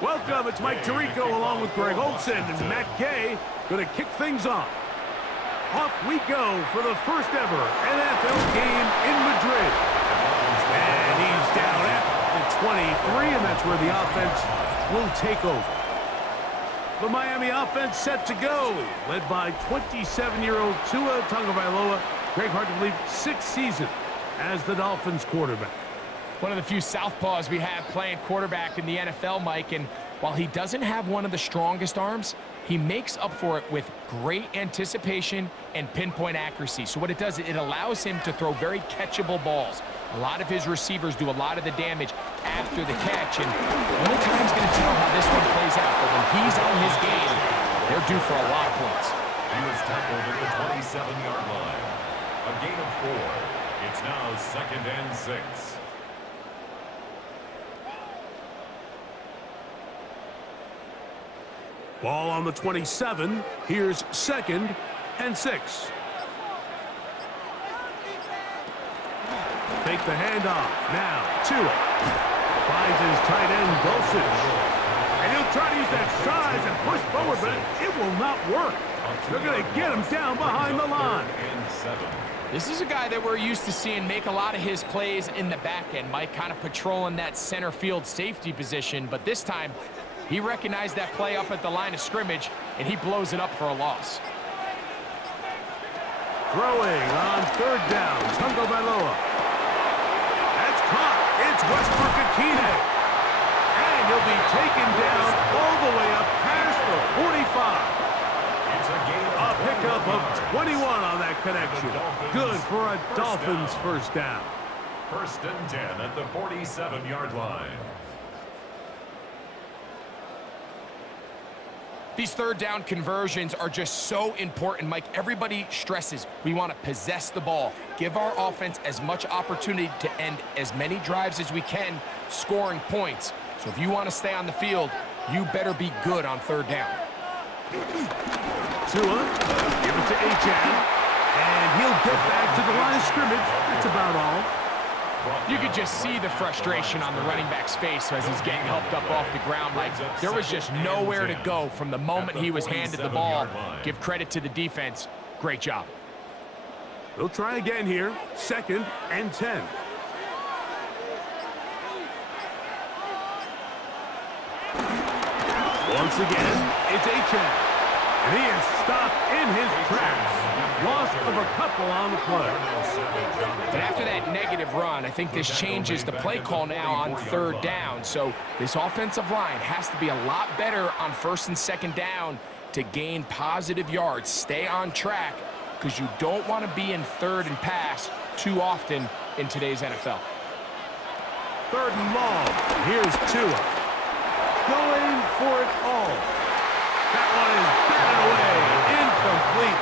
Welcome, it's Mike Tirico along with Greg Olson and Matt Gay going to kick things off. Off we go for the first ever NFL game in Madrid. And he's down at the 23, and that's where the offense will take over. The Miami offense set to go, led by 27-year-old Tua Tagovailoa. Greg, hard to believe, 6th season as the Dolphins quarterback. One of the few southpaws we have playing quarterback in the NFL, Mike, and while he doesn't have one of the strongest arms, he makes up for it with great anticipation and pinpoint accuracy. So what it does, it allows him to throw very catchable balls. A lot of his receivers do a lot of the damage after the catch, and only time's going to tell how this one plays out. But when he's on his game, they're due for a lot of points. He was tackled at the 27-yard line. A gain of 4. It's now 2nd and 6. Ball on the 27. Here's 2nd and 6. Fake the handoff. Now, Tua finds his tight end, Dolphins. And he'll try to use that size and push forward, but it will not work. They're going to get him down behind the line. This is a guy that we're used to seeing make a lot of his plays in the back end, Mike, kind of patrolling that center field safety position. But this time, he recognized that play up at the line of scrimmage, and he blows it up for a loss. Throwing on 3rd down, Tagovailoa. That's caught. It's Westbrook-Akine. And he'll be taken down all the way up past the 45. A pickup of 21 on that connection. Good for a Dolphins first down. 1st and 10 at the 47-yard line. These 3rd down conversions are just so important, Mike. Everybody stresses we want to possess the ball, give our offense as much opportunity to end as many drives as we can, scoring points. So if you want to stay on the field, you better be good on 3rd down. Tua, give it to Achan, and he'll get back to the line of scrimmage. That's about all. You could just see the frustration on the running back's face as he's getting helped up off the ground. Like, there was just nowhere to go from the moment he was handed the ball. Give credit to the defense. Great job. They'll try again here. 2nd and 10. Once again, it's Achan. And he is stopped in his tracks. Loss of a couple on the play. And after that negative run, I think this changes the play call now on 3rd down. So this offensive line has to be a lot better on 1st and 2nd down to gain positive yards. Stay on track because you don't want to be in 3rd and pass too often in today's NFL. 3rd and long. Here's Tua. Going for it all. That one is batted away. Incomplete.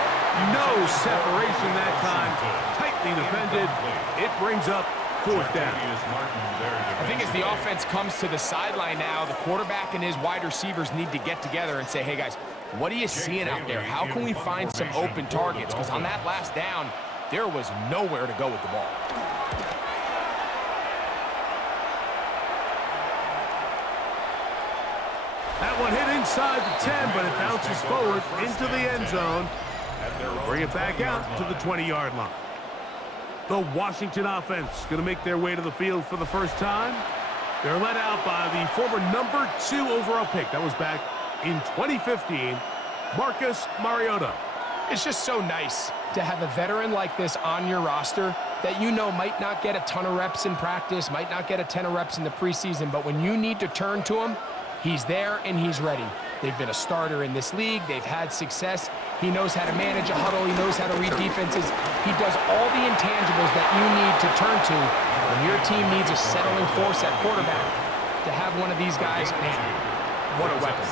No separation that time. Tightly defended. It brings up 4th down. I think as the offense comes to the sideline now, the quarterback and his wide receivers need to get together and say, hey, guys, what are you seeing out there? How can we find some open targets? Because on that last down, there was nowhere to go with the ball. That one hit inside the 10, but it bounces forward into the end zone. Bring it back out to the 20-yard line. The Washington offense going to make their way to the field for the first time. They're led out by the former number 2 overall pick. That was back in 2015, Marcus Mariota. It's just so nice to have a veteran like this on your roster that you know might not get a ton of reps in practice, might not get a ton of reps in the preseason, but when you need to turn to him, he's there and he's ready. They've been a starter in this league. They've had success. He knows how to manage a huddle. He knows how to read defenses. He does all the intangibles that you need to turn to when your team needs a settling force at quarterback. To have one of these guys, man, what a weapon.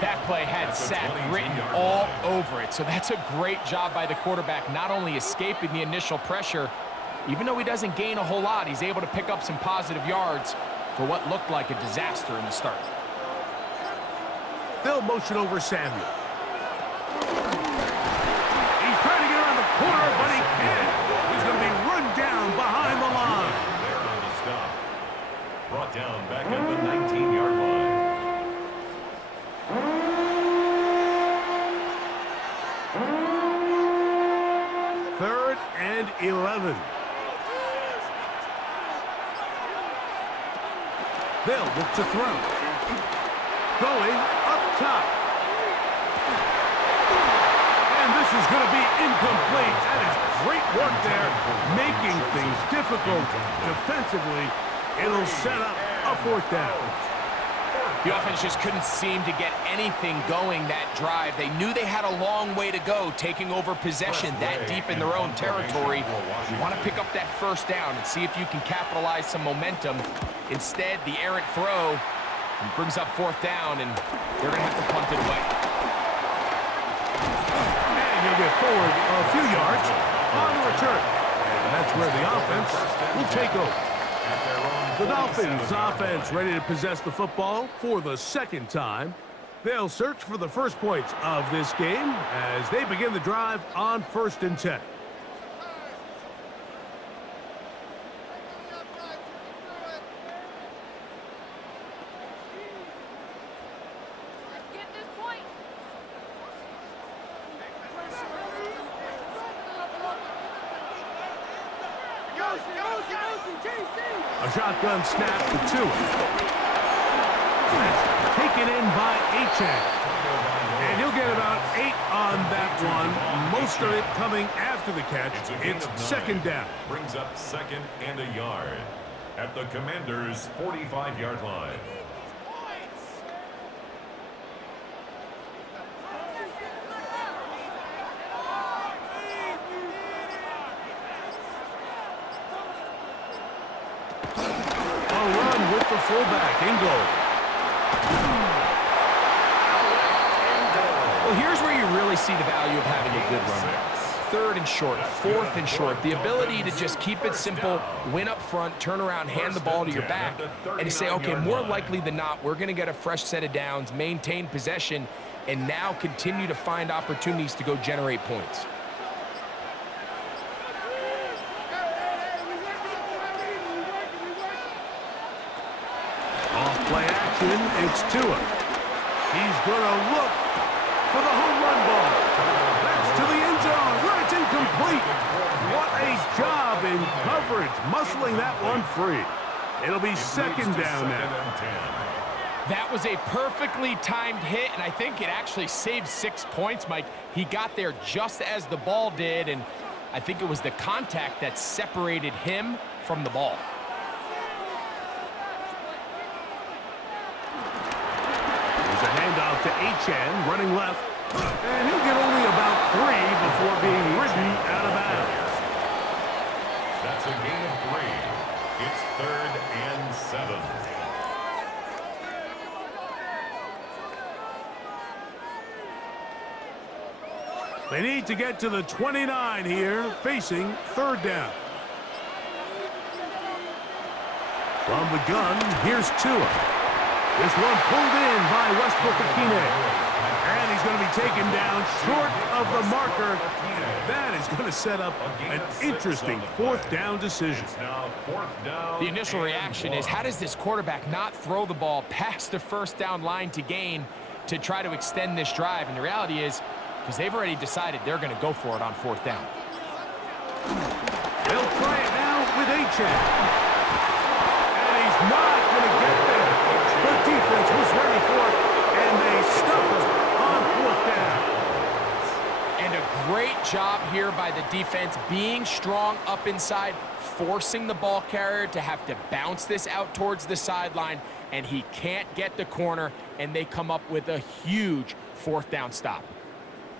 That play had sack written all over it. So that's a great job by the quarterback, not only escaping the initial pressure, even though he doesn't gain a whole lot, he's able to pick up some positive yards for what looked like a disaster in the start. They'll motion over Samuel. He's trying to get around the corner, but he can't. He's going to be run down behind the line. There on the stop. Brought down back at the 19-yard line. 3rd and 11. They'll look to throw. Going up top. And this is going to be incomplete. That is great work there, making things difficult defensively. It'll set up a 4th down. The offense just couldn't seem to get anything going that drive. They knew they had a long way to go, taking over possession that deep in their own territory. You want to pick up that 1st down and see if you can capitalize some momentum. Instead, the errant throw brings up 4th down, and they're going to have to punt it away. And he'll get forward a few yards on the return. And that's where the offense will take over. The Dolphins offense ready to possess the football for the 2nd time. They'll search for the first points of this game as they begin the drive on 1st and 10. A shotgun snap to Tua. That's taken in by Achan. And he'll get about 8 on that one. Most of it coming after the catch. It's 2nd down. Brings up 2nd and a yard at the Commanders' 45-yard line. The fullback in goal. Well, here's where you really see the value of having a good runner. 3rd and short, 4th and short. The ability to just keep it simple, win up front, turn around, hand the ball to your back, and to say, okay, more likely than not, we're going to get a fresh set of downs, maintain possession, and now continue to find opportunities to go generate points. Play action, it's Tua. He's going to look for the home run ball. That's to the end zone where it's incomplete. What a job in coverage, muscling that one free. It'll be 2nd down now. That was a perfectly timed hit, and I think it actually saved 6 points, Mike. He got there just as the ball did, and I think it was the contact that separated him from the ball. A handoff to Achan, running left, and he'll get only about 3 before being ridden out of bounds. That's a gain of 3. It's 3rd and 7. They need to get to the 29 here, facing 3rd down. From the gun, here's Tua. This one pulled in by Westbrook-Akine. And he's going to be taken down short of the marker. That is going to set up an interesting 4th down decision. The initial reaction is, how does this quarterback not throw the ball past the 1st down line to gain to try to extend this drive? And the reality is, because they've already decided they're going to go for it on 4th down. They'll try it now with Achan. And he's not going to get there. The defense was ready for it, and they stuff it on 4th down. And a great job here by the defense, being strong up inside, forcing the ball carrier to have to bounce this out towards the sideline, and he can't get the corner, and they come up with a huge 4th down stop.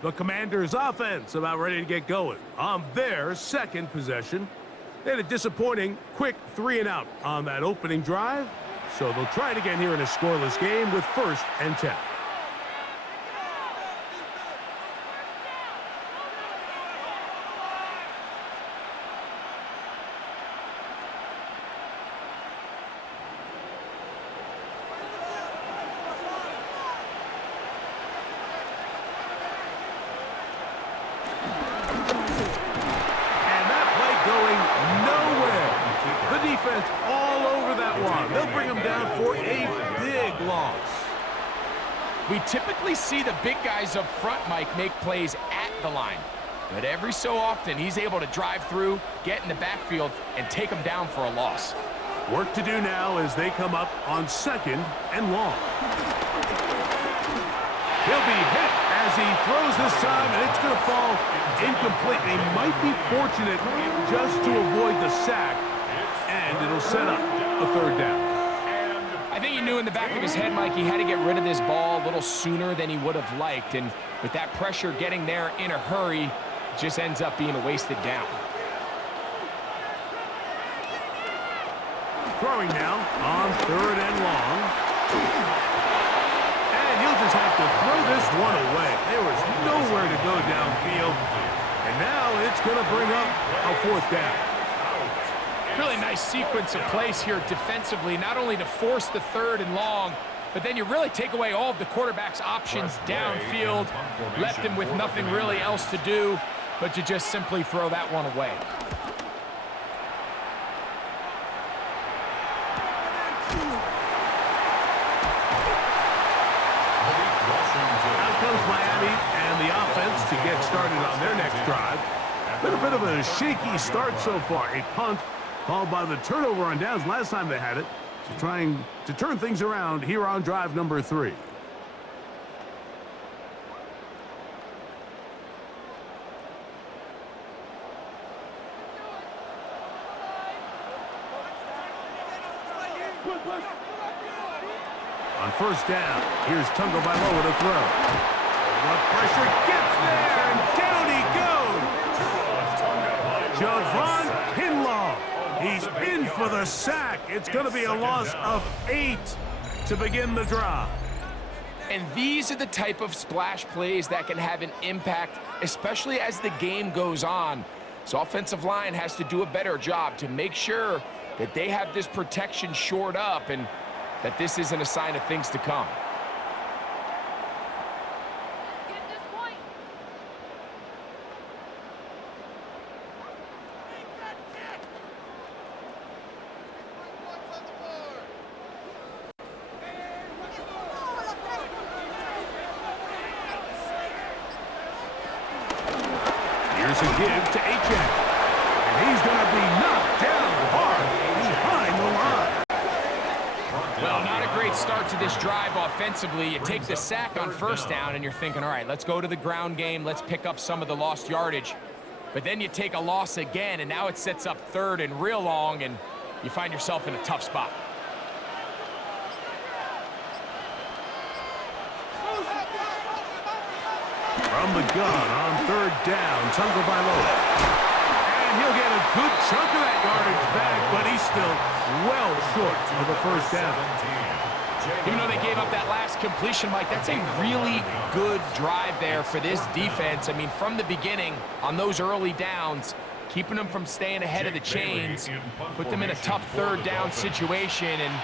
The Commanders' offense about ready to get going on their 2nd possession. They had a disappointing quick 3-and-out on that opening drive. So they'll try it again here in a scoreless game with 1st and 10. Defense all over that one. They'll bring him down for a big loss. We typically see the big guys up front, Mike, make plays at the line. but every so often he's able to drive through, get in the backfield, and take them down for a loss. Work to do now as they come up on 2nd and long. He'll be hit as he throws this time, and it's going to fall incomplete. They might be fortunate just to avoid the sack, and it'll set up a 3rd down. I think he knew in the back of his head, Mike, he had to get rid of this ball a little sooner than he would have liked, and with that pressure getting there in a hurry, it just ends up being a wasted down. Throwing now on 3rd and long. And he'll just have to throw this one away. There was nowhere to go downfield. And now it's going to bring up a 4th down. Really nice sequence of plays here defensively, not only to force the 3rd and long, but then you really take away all of the quarterback's options downfield, left him with nothing really else to do but to just simply throw that one away. Out comes Miami and the offense to get started on their next drive. Been a bit of a shaky start so far. A punt called by the turnover on downs last time they had it, so trying to turn things around here on drive number 3. On 1st down, here's Tagovailoa to throw. The pressure gets there, and down he goes. Javon Kinlaw. He's in for the sack. It's going to be a loss of 8 to begin the drive. And these are the type of splash plays that can have an impact, especially as the game goes on. So offensive line has to do a better job to make sure that they have this protection shored up and that this isn't a sign of things to come. Here's a give to Achane. And he's going to be knocked down hard behind the line. Well, not a great start to this drive offensively. You take the sack on 1st down, and you're thinking, all right, let's go to the ground game. Let's pick up some of the lost yardage. But then you take a loss again, and now it sets up 3rd and real long, and you find yourself in a tough spot. From the gun on 3rd down, Tagovailoa. And he'll get a good chunk of that yardage back, but he's still well short of the 1st down. Even though they gave up that last completion, Mike, that's a really good drive there for this defense. I mean, from the beginning, on those early downs, keeping them from staying ahead of the chains, put them in a tough 3rd down situation, and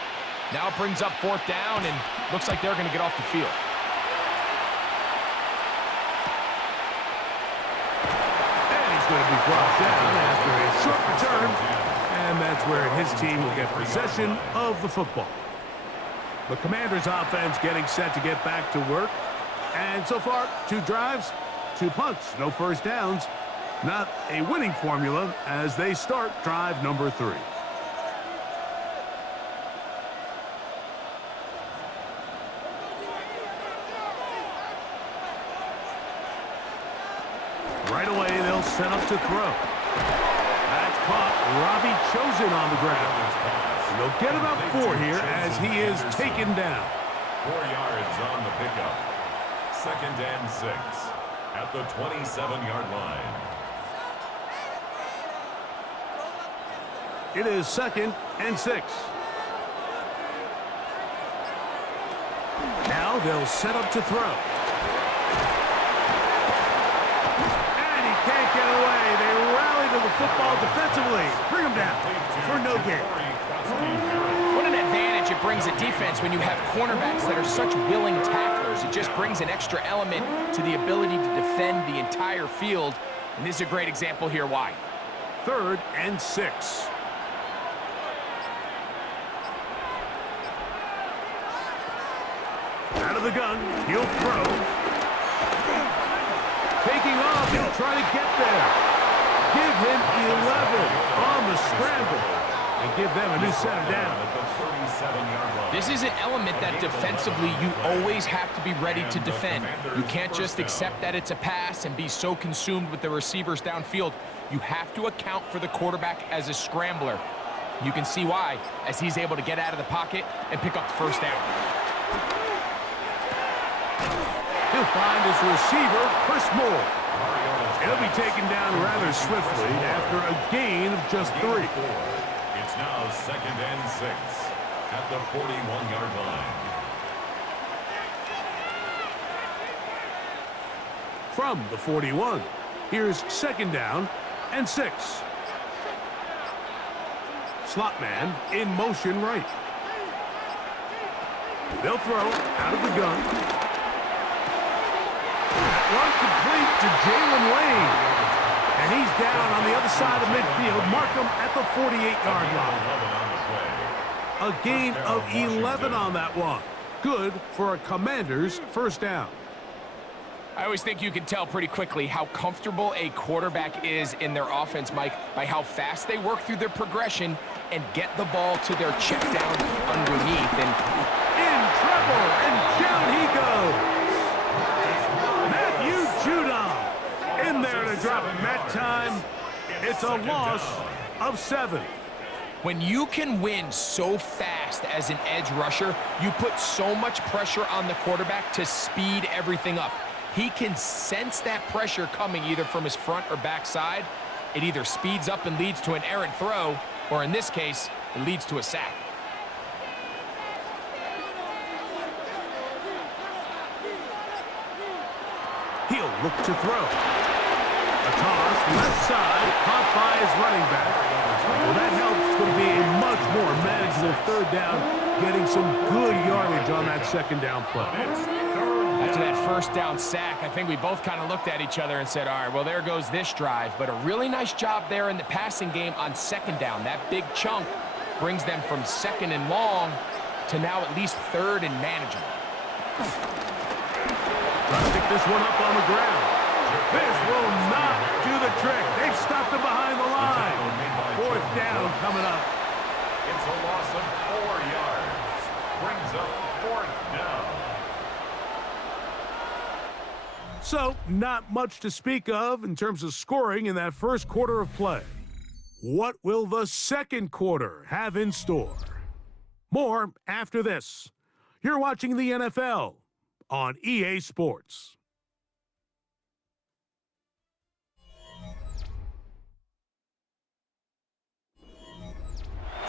now it brings up 4th down, and looks like they're going to get off the field. Going to be brought down after a short return, and that's where his team will get possession of the football. The Commanders' offense getting set to get back to work, and so far 2 drives, 2 punts, no 1st downs. Not a winning formula as they start drive number 3. Right away, they'll set up to throw. That's caught. Robbie Chosen on the ground. And they'll get about 4 here as he is taken down. 4 yards on the pickup. 2nd and 6 at the 27-yard line. It is 2nd and 6. Now they'll set up to throw. Can't get away. They rally to the football defensively. Bring him down for no gain. What an advantage it brings a defense when you have cornerbacks that are such willing tacklers. It just brings an extra element to the ability to defend the entire field. And this is a great example here why. 3rd and 6. Out of the gun. He'll throw. taking off. He'll try to get there. Give him 11 on the scramble and give them a new set of down. This is an element that defensively you always have to be ready to defend. You can't just accept that it's a pass and be so consumed with the receivers downfield. You have to account for the quarterback as a scrambler. You can see why, as he's able to get out of the pocket and pick up the first down. He'll find his receiver, Chris Moore. He'll be taken down rather swiftly after a gain of just 3. It's now 2nd and 6 at the 41-yard line. From the 41, here's 2nd down and 6. Slot man in motion right. They'll throw out of the gun. That one complete to Jalen Lane. And he's down on the other side of midfield. Mark him at the 48-yard line. A gain of 11 on that one. Good for a Commander's first down. I always think you can tell pretty quickly how comfortable a quarterback is in their offense, Mike, by how fast they work through their progression and get the ball to their check down underneath. And in trouble, and down he goes. Matthew Judon in there to drop him. That time, it's a loss of 7. When you can win so fast as an edge rusher, you put so much pressure on the quarterback to speed everything up. He can sense that pressure coming either from his front or back side. It either speeds up and leads to an errant throw, or in this case, it leads to a sack. He'll look to throw. A toss, left side, caught by his running back. Well, that helps. It's going to be a much more manageable 3rd down, getting some good yardage on that 2nd down play. After that first down sack, I think we both kind of looked at each other and said, all right, well, there goes this drive. But a really nice job there in the passing game on 2nd down. That big chunk brings them from 2nd and long to now at least 3rd and manageable. Trying to pick this one up on the ground. This will not do the trick. They've stopped him behind the line. 4th down coming up. It's a loss of 4 yards. Brings up 4th down. So, not much to speak of in terms of scoring in that first quarter of play. What will the second quarter have in store? More after this. You're watching the NFL on EA Sports.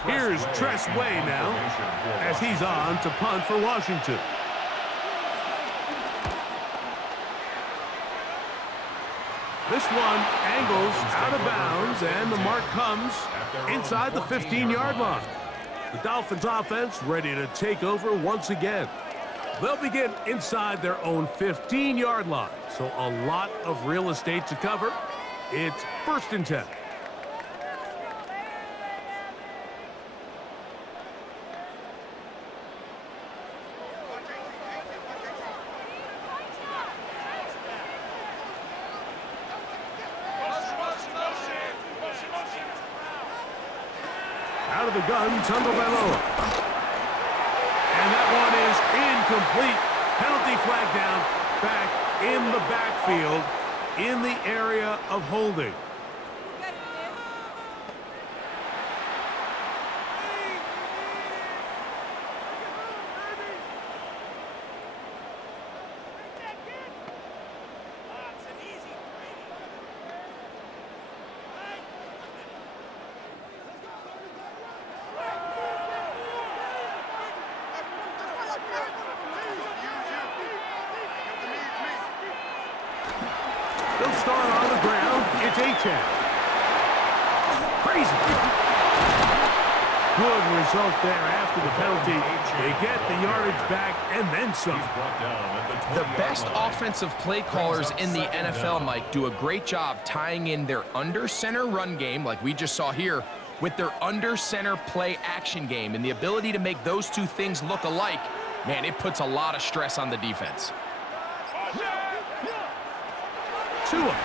Here's Tress Way now as he's on to punt for Washington. This one angles out of bounds, and the mark comes inside the 15-yard line. The Dolphins offense ready to take over once again. They'll begin inside their own 15-yard line, so a lot of real estate to cover. It's 1st and 10. Out of the gun, Tagovailoa. And that one is incomplete. Penalty flag down, back in the backfield, in the area of holding. They'll start on the ground. It's A-10. Crazy. Good result there after the penalty. They get the yardage back and then some. The best offensive play callers in the NFL, Mike, do a great job tying in their under-center run game, like we just saw here, with their under-center play action game. And the ability to make those two things look alike, man, it puts a lot of stress on the defense. Tua.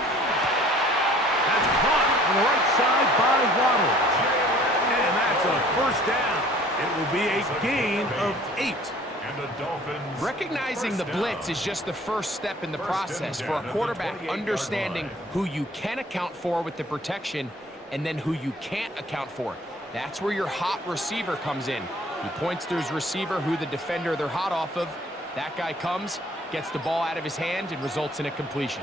That's caught on the right side by Waddle. And that's a first down. It will be a gain of 8. And the Dolphins. Recognizing the blitz is just the first step in the process for a quarterback, understanding who you can account for with the protection and then who you can't account for. That's where your hot receiver comes in. He points to his receiver, who the defender they're hot off of. That guy comes, gets the ball out of his hand, and results in a completion.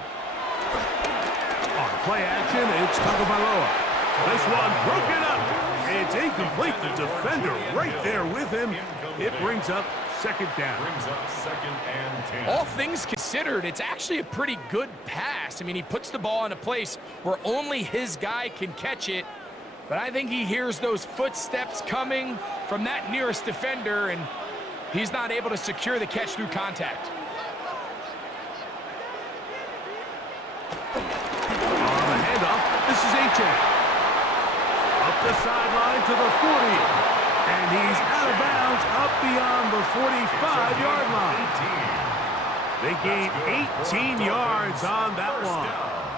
On play action, it's Tagovailoa. This one broken up. It's incomplete. The defender right there with him. It brings up second down. Brings up 2nd and 10. All things considered, it's actually a pretty good pass. I mean, he puts the ball in a place where only his guy can catch it. But I think he hears those footsteps coming from that nearest defender, and he's not able to secure the catch through contact. On the handoff, this is H.A. Up the sideline to the 40. And he's out of bounds up beyond the 45-yard line. They gain 18 yards on that one.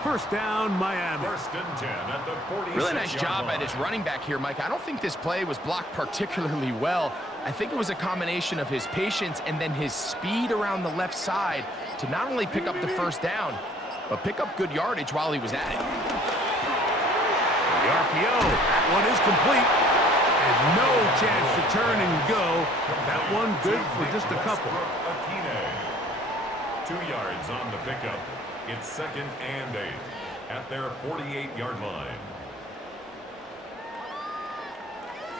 First down, Miami. 1st and 10 at the 46-yard Really nice job by line. this running back here, Mike. I don't think this play was blocked particularly well. I think it was a combination of his patience and then his speed around the left side to not only pick up the first down, but pick up good yardage while he was at it. The RPO, that one is complete. And no chance to turn and go. That one good for just a couple. 2 yards on the pickup. It's 2nd and 8 at their 48-yard line.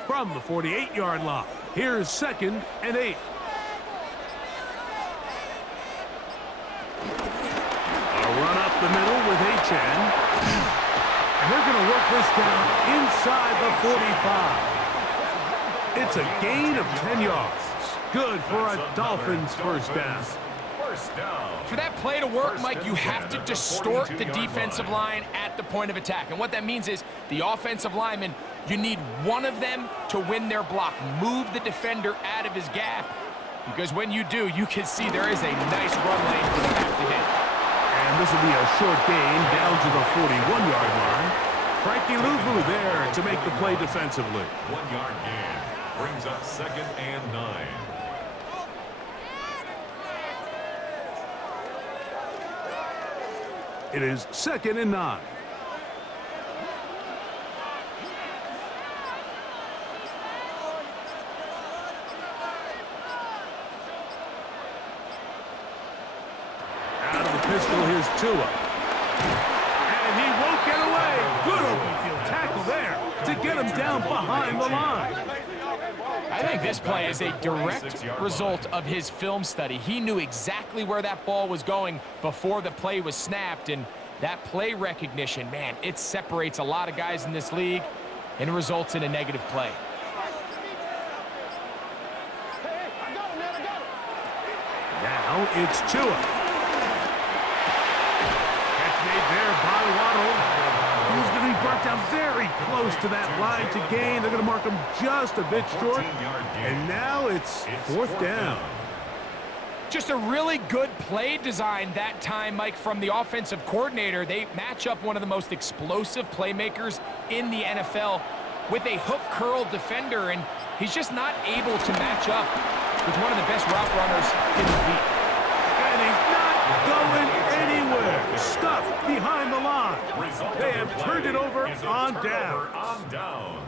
From the 48-yard line, here's 2nd and 8. A run up the middle with H.N. And they're going to work this down inside the 45. It's a gain of 10 yards. Good for a Dolphins first down. For that play to work, Mike, you have to distort the defensive line at the point of attack. And what that means is the offensive lineman, you need one of them to win their block. Move the defender out of his gap, because when you do, you can see there is a nice run lane for the back to hit. And this will be a short gain down to the 41-yard line. Frankie Louvu there to make the play defensively. 1 yard gain brings up 2nd and 9. It is 2nd and 9. Out of the pistol, here's Tua. And he won't get away. Good open field tackle there to get him down behind the line. I think this play is a direct result of his film study. He knew exactly where that ball was going before the play was snapped, and that play recognition, man, it separates a lot of guys in this league and results in a negative play. Now it's Tua. Catch made there by Waddle. He's going to be brought down very close to that line to gain. They're going to mark him just a bit short. And now it's fourth down. Just a really good play design that time, Mike, from the offensive coordinator. They match up one of the most explosive playmakers in the NFL with a hook curl defender, and he's just not able to match up with one of the best route runners in the league. And he's not going anywhere. Stuffed behind the line. They have turned it over on downs.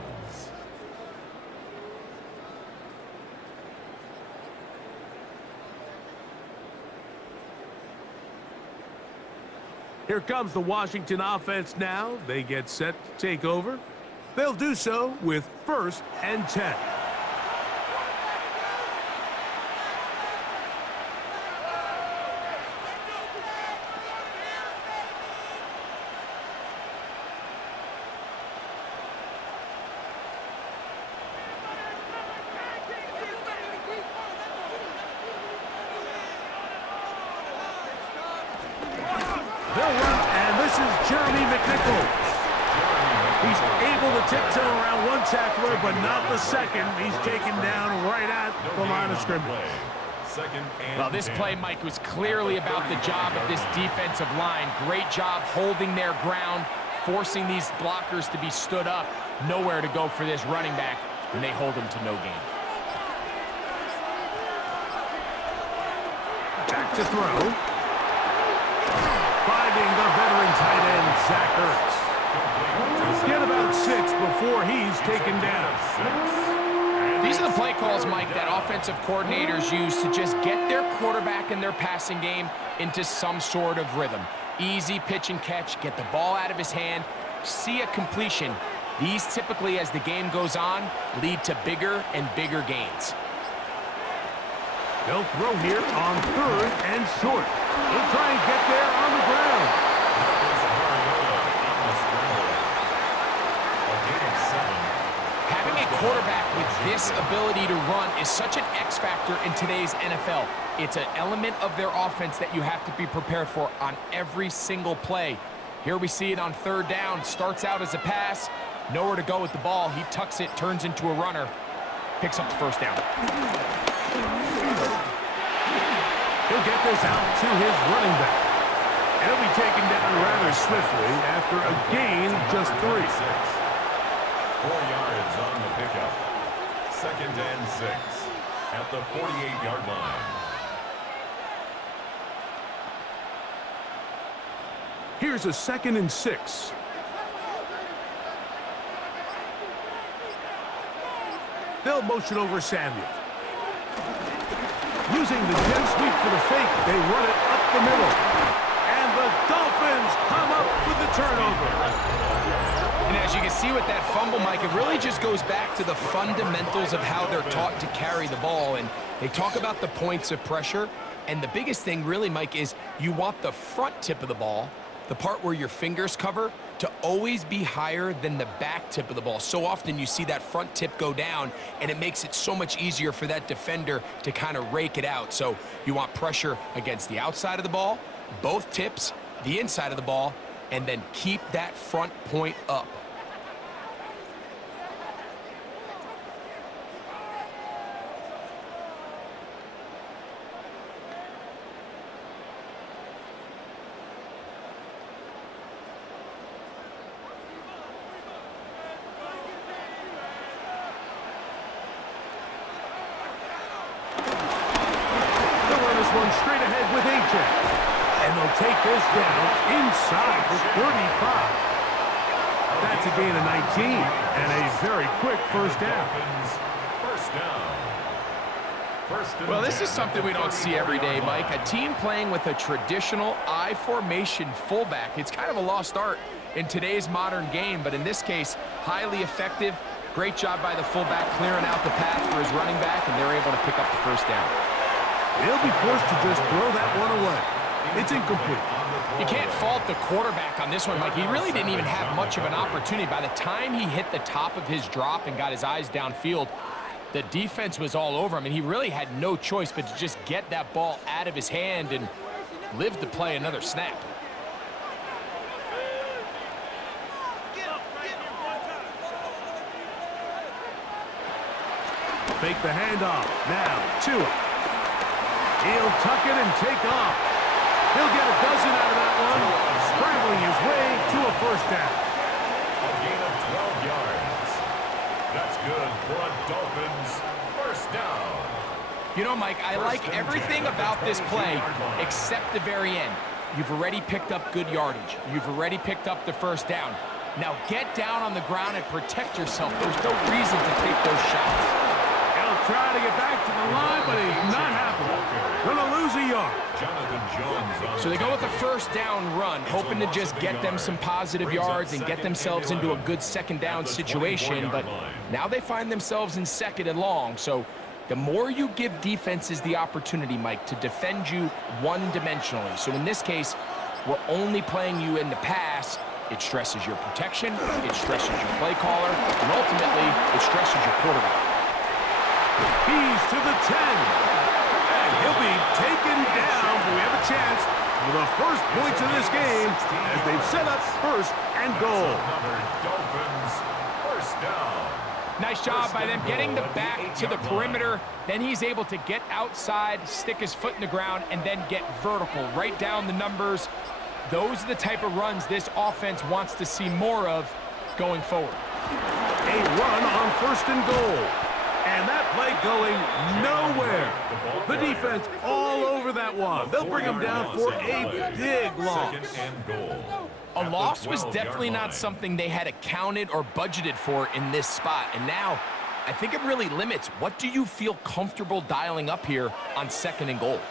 Here comes the Washington offense now. They get set to take over. They'll do so with 1st and 10. They'll run, and this is Jeremy McNichols. He's able to tiptoe around one tackler, but not the second. He's taken down right at the line of scrimmage. Second and Well, this 10. play, Mike, was clearly about the job of this defensive line. Great job holding their ground, forcing these blockers to be stood up. Nowhere to go for this running back, and they hold him to no gain. Back to throw. Finding the veteran tight end, Zach Ertz. Get about 6 before he's taken down. These are the play calls, Mike, that offensive coordinators use to just get their quarterback and their passing game into some sort of rhythm. Easy pitch and catch, get the ball out of his hand, see a completion. These typically, as the game goes on, lead to bigger and bigger gains. They'll throw here on 3rd and short. He'll try and get there on the ground. Having a quarterback with this ability to run is such an X factor in today's NFL. It's an element of their offense that you have to be prepared for on every single play. Here we see it on 3rd down. Starts out as a pass. Nowhere to go with the ball. He tucks it, turns into a runner. Picks up the 1st down. He'll get this out to his running back. And he'll be taken down rather swiftly after a gain of just 3. 4 yards on the pickup. Second and 6 at the 48-yard line. Here's a 2nd and 6. They'll motion over Samuel. Using the jet sweep for the fake, they run it up the middle. And the Dolphins come up with the turnover. And as you can see with that fumble, Mike, it really just goes back to the fundamentals of how they're taught to carry the ball. And they talk about the points of pressure. And the biggest thing really, Mike, is you want the front tip of the ball, the part where your fingers cover, to always be higher than the back tip of the ball. So often you see that front tip go down, and it makes it so much easier for that defender to kind of rake it out. So you want pressure against the outside of the ball, both tips, the inside of the ball, and then keep that front point up. One straight ahead with A.J. And they'll take this down inside the 35. That's a gain of 19 and a very quick 1st down. Well, this is something we don't see every day, Mike. A team playing with a traditional I formation fullback. It's kind of a lost art in today's modern game, but in this case, highly effective. Great job by the fullback clearing out the path for his running back, and they're able to pick up the 1st down. He'll be forced to just throw that one away. It's incomplete. You can't fault the quarterback on this one, Mike. He really didn't even have much of an opportunity. By the time he hit the top of his drop and got his eyes downfield, the defense was all over him, and he really had no choice but to just get that ball out of his hand and live to play another snap. Fake the handoff. Now, Tua. He'll tuck it and take off. He'll get a dozen out of that one, scrambling his way to a 1st down. A gain of 12 yards. That's good for a Dolphins 1st down. You know, Mike, I like everything about this play except the very end. You've already picked up good yardage. You've already picked up the 1st down. Now get down on the ground and protect yourself. There's no reason to take those shots. Try to get back to the line, but he's not happening. Gonna lose a yard. So they go with the 1st down run, hoping to just get them some positive yards and get themselves into a good 2nd down situation, but now they find themselves in 2nd and long. So the more you give defenses the opportunity, Mike, to defend you one-dimensionally. So in this case, we're only playing you in the pass. It stresses your protection, it stresses your play caller, and ultimately, it stresses your quarterback. He's to the 10. And he'll be taken down, but we have a chance for the 1st points of this game as they've set up 1st and goal. Dolphins 1st down. Nice job by them getting the back to the perimeter. Then he's able to get outside, stick his foot in the ground, and then get vertical, right down the numbers. Those are the type of runs this offense wants to see more of going forward. A run on 1st and goal. And that play going nowhere. The defense all over that one. They'll bring him down for a big loss. A loss was definitely not something they had accounted or budgeted for in this spot. And now, I think it really limits what do you feel comfortable dialing up here on 2nd and goal.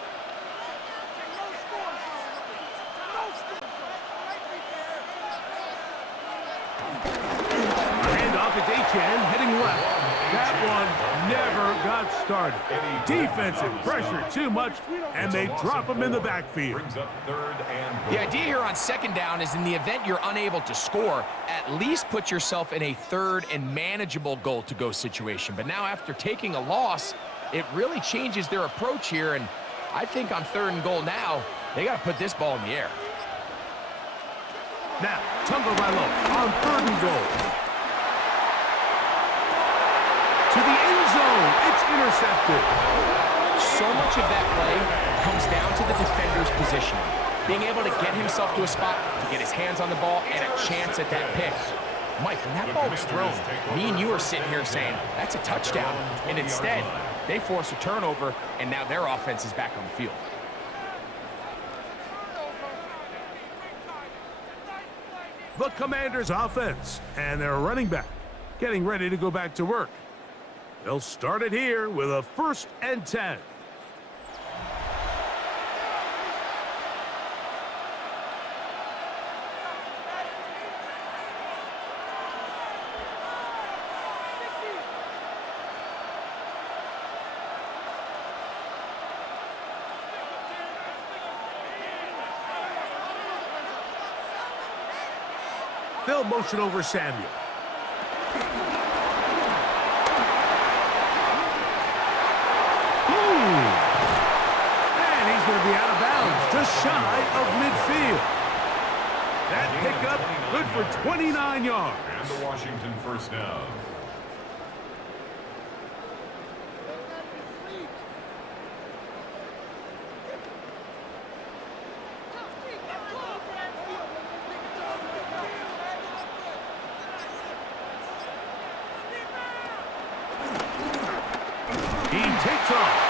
It's HN heading left. That one never got started. Defensive pressure too much, and they drop him in the backfield. The idea here on 2nd down is in the event you're unable to score, at least put yourself in a 3rd and manageable goal-to-go situation. But now after taking a loss, it really changes their approach here, and I think on 3rd and goal now, they got to put this ball in the air. Now, Tagovailoa on 3rd and goal. To the end zone, it's intercepted. So much of that play comes down to the defender's positioning. Being able to get himself to a spot, to get his hands on the ball, and a chance at that pick. Mike, when that ball was thrown, me and you are sitting here saying, that's a touchdown. And instead, they force a turnover, and now their offense is back on the field. The Commanders' offense, and their running back getting ready to go back to work. They'll start it here with a 1st and 10. They'll motion over Samuel. Going to be out of bounds, just shy of midfield. That pickup good for 29 yards. And the Washington 1st down. He takes off.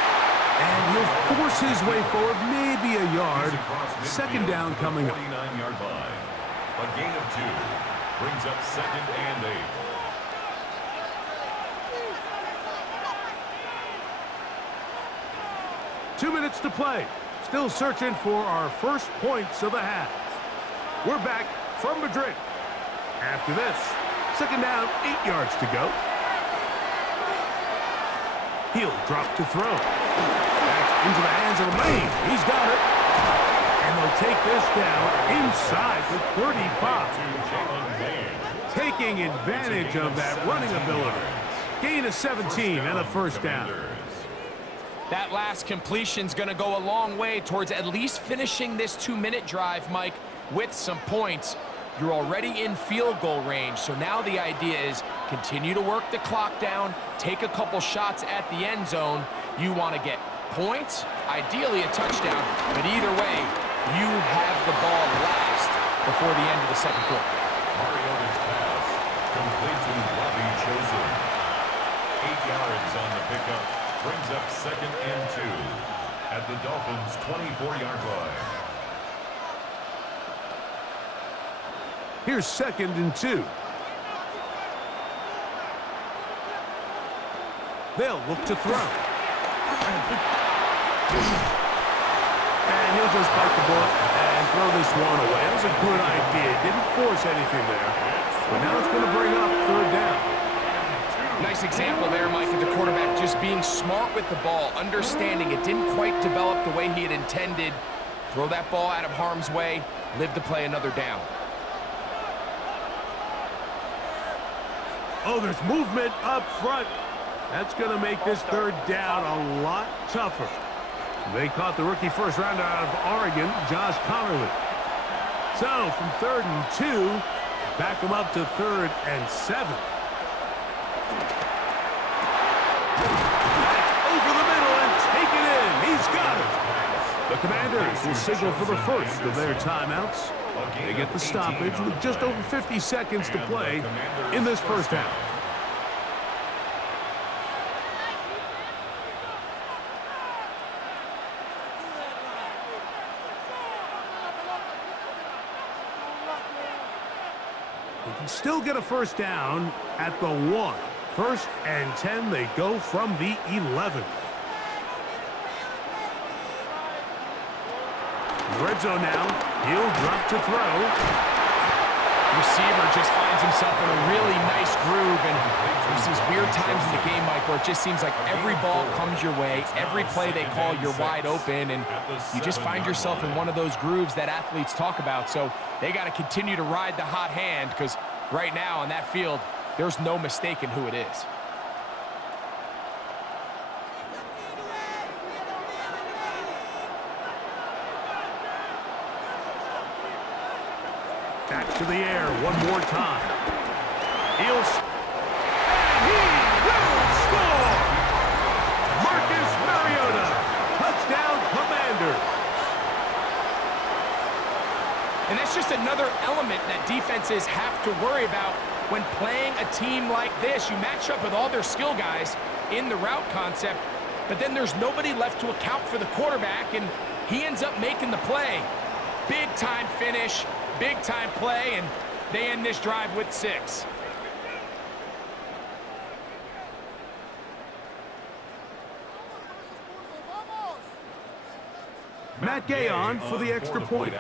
And he'll force his way forward, maybe a yard. 2nd down coming up. 49-yard line. A gain of 2 brings up 2nd and 8. Two minutes to play. Still searching for our first points of the half. We're back from Madrid. After this, 2nd down, 8 yards to go. He'll drop to throw. That's into the hands of the lane. He's got it. And they'll take this down inside the 35. Taking advantage of that running ability. Gain of 17 and a 1st down. That last completion's going to go a long way towards at least finishing this 2-minute drive, Mike, with some points. You're already in field goal range, so now the idea is continue to work the clock down, take a couple shots at the end zone. You want to get points, ideally a touchdown, but either way, you have the ball last before the end of the 2nd quarter. Mariota's pass, complete to Robbie Chosen. 8 yards on the pickup, brings up 2nd and 2 at the Dolphins' 24-yard line. Here's 2nd and 2. They'll look to throw. And he'll just bite the bullet and throw this one away. That was a good idea. Didn't force anything there. But now it's going to bring up 3rd down. Nice example there, Mike, of the quarterback just being smart with the ball, understanding it didn't quite develop the way he had intended. Throw that ball out of harm's way, live to play another down. Oh, there's movement up front. That's going to make this 3rd down a lot tougher. They caught the rookie 1st rounder out of Oregon, Josh Connerly. So from 3rd and 2, back them up to 3rd and 7. The Commanders will signal for the first of their timeouts. They get the stoppage with just over 50 seconds to play in this first half. They can still get a first down at the 1. 1st and 10, they go from the 11. Red zone now. He'll drop to throw. Receiver just finds himself in a really nice groove, and there's these weird times in the game, Mike, where it just seems like every ball comes your way, every play they call, you're wide open, and you just find yourself in one of those grooves that athletes talk about. So they got to continue to ride the hot hand, because right now on that field, there's no mistaking who it is. Back to the air one more time. And he will score! Marcus Mariota, touchdown Commanders. And that's just another element that defenses have to worry about when playing a team like this. You match up with all their skill guys in the route concept, but then there's nobody left to account for the quarterback, and he ends up making the play. Big time finish, big time play, and they end this drive with 6. Matt Gay on for the extra point.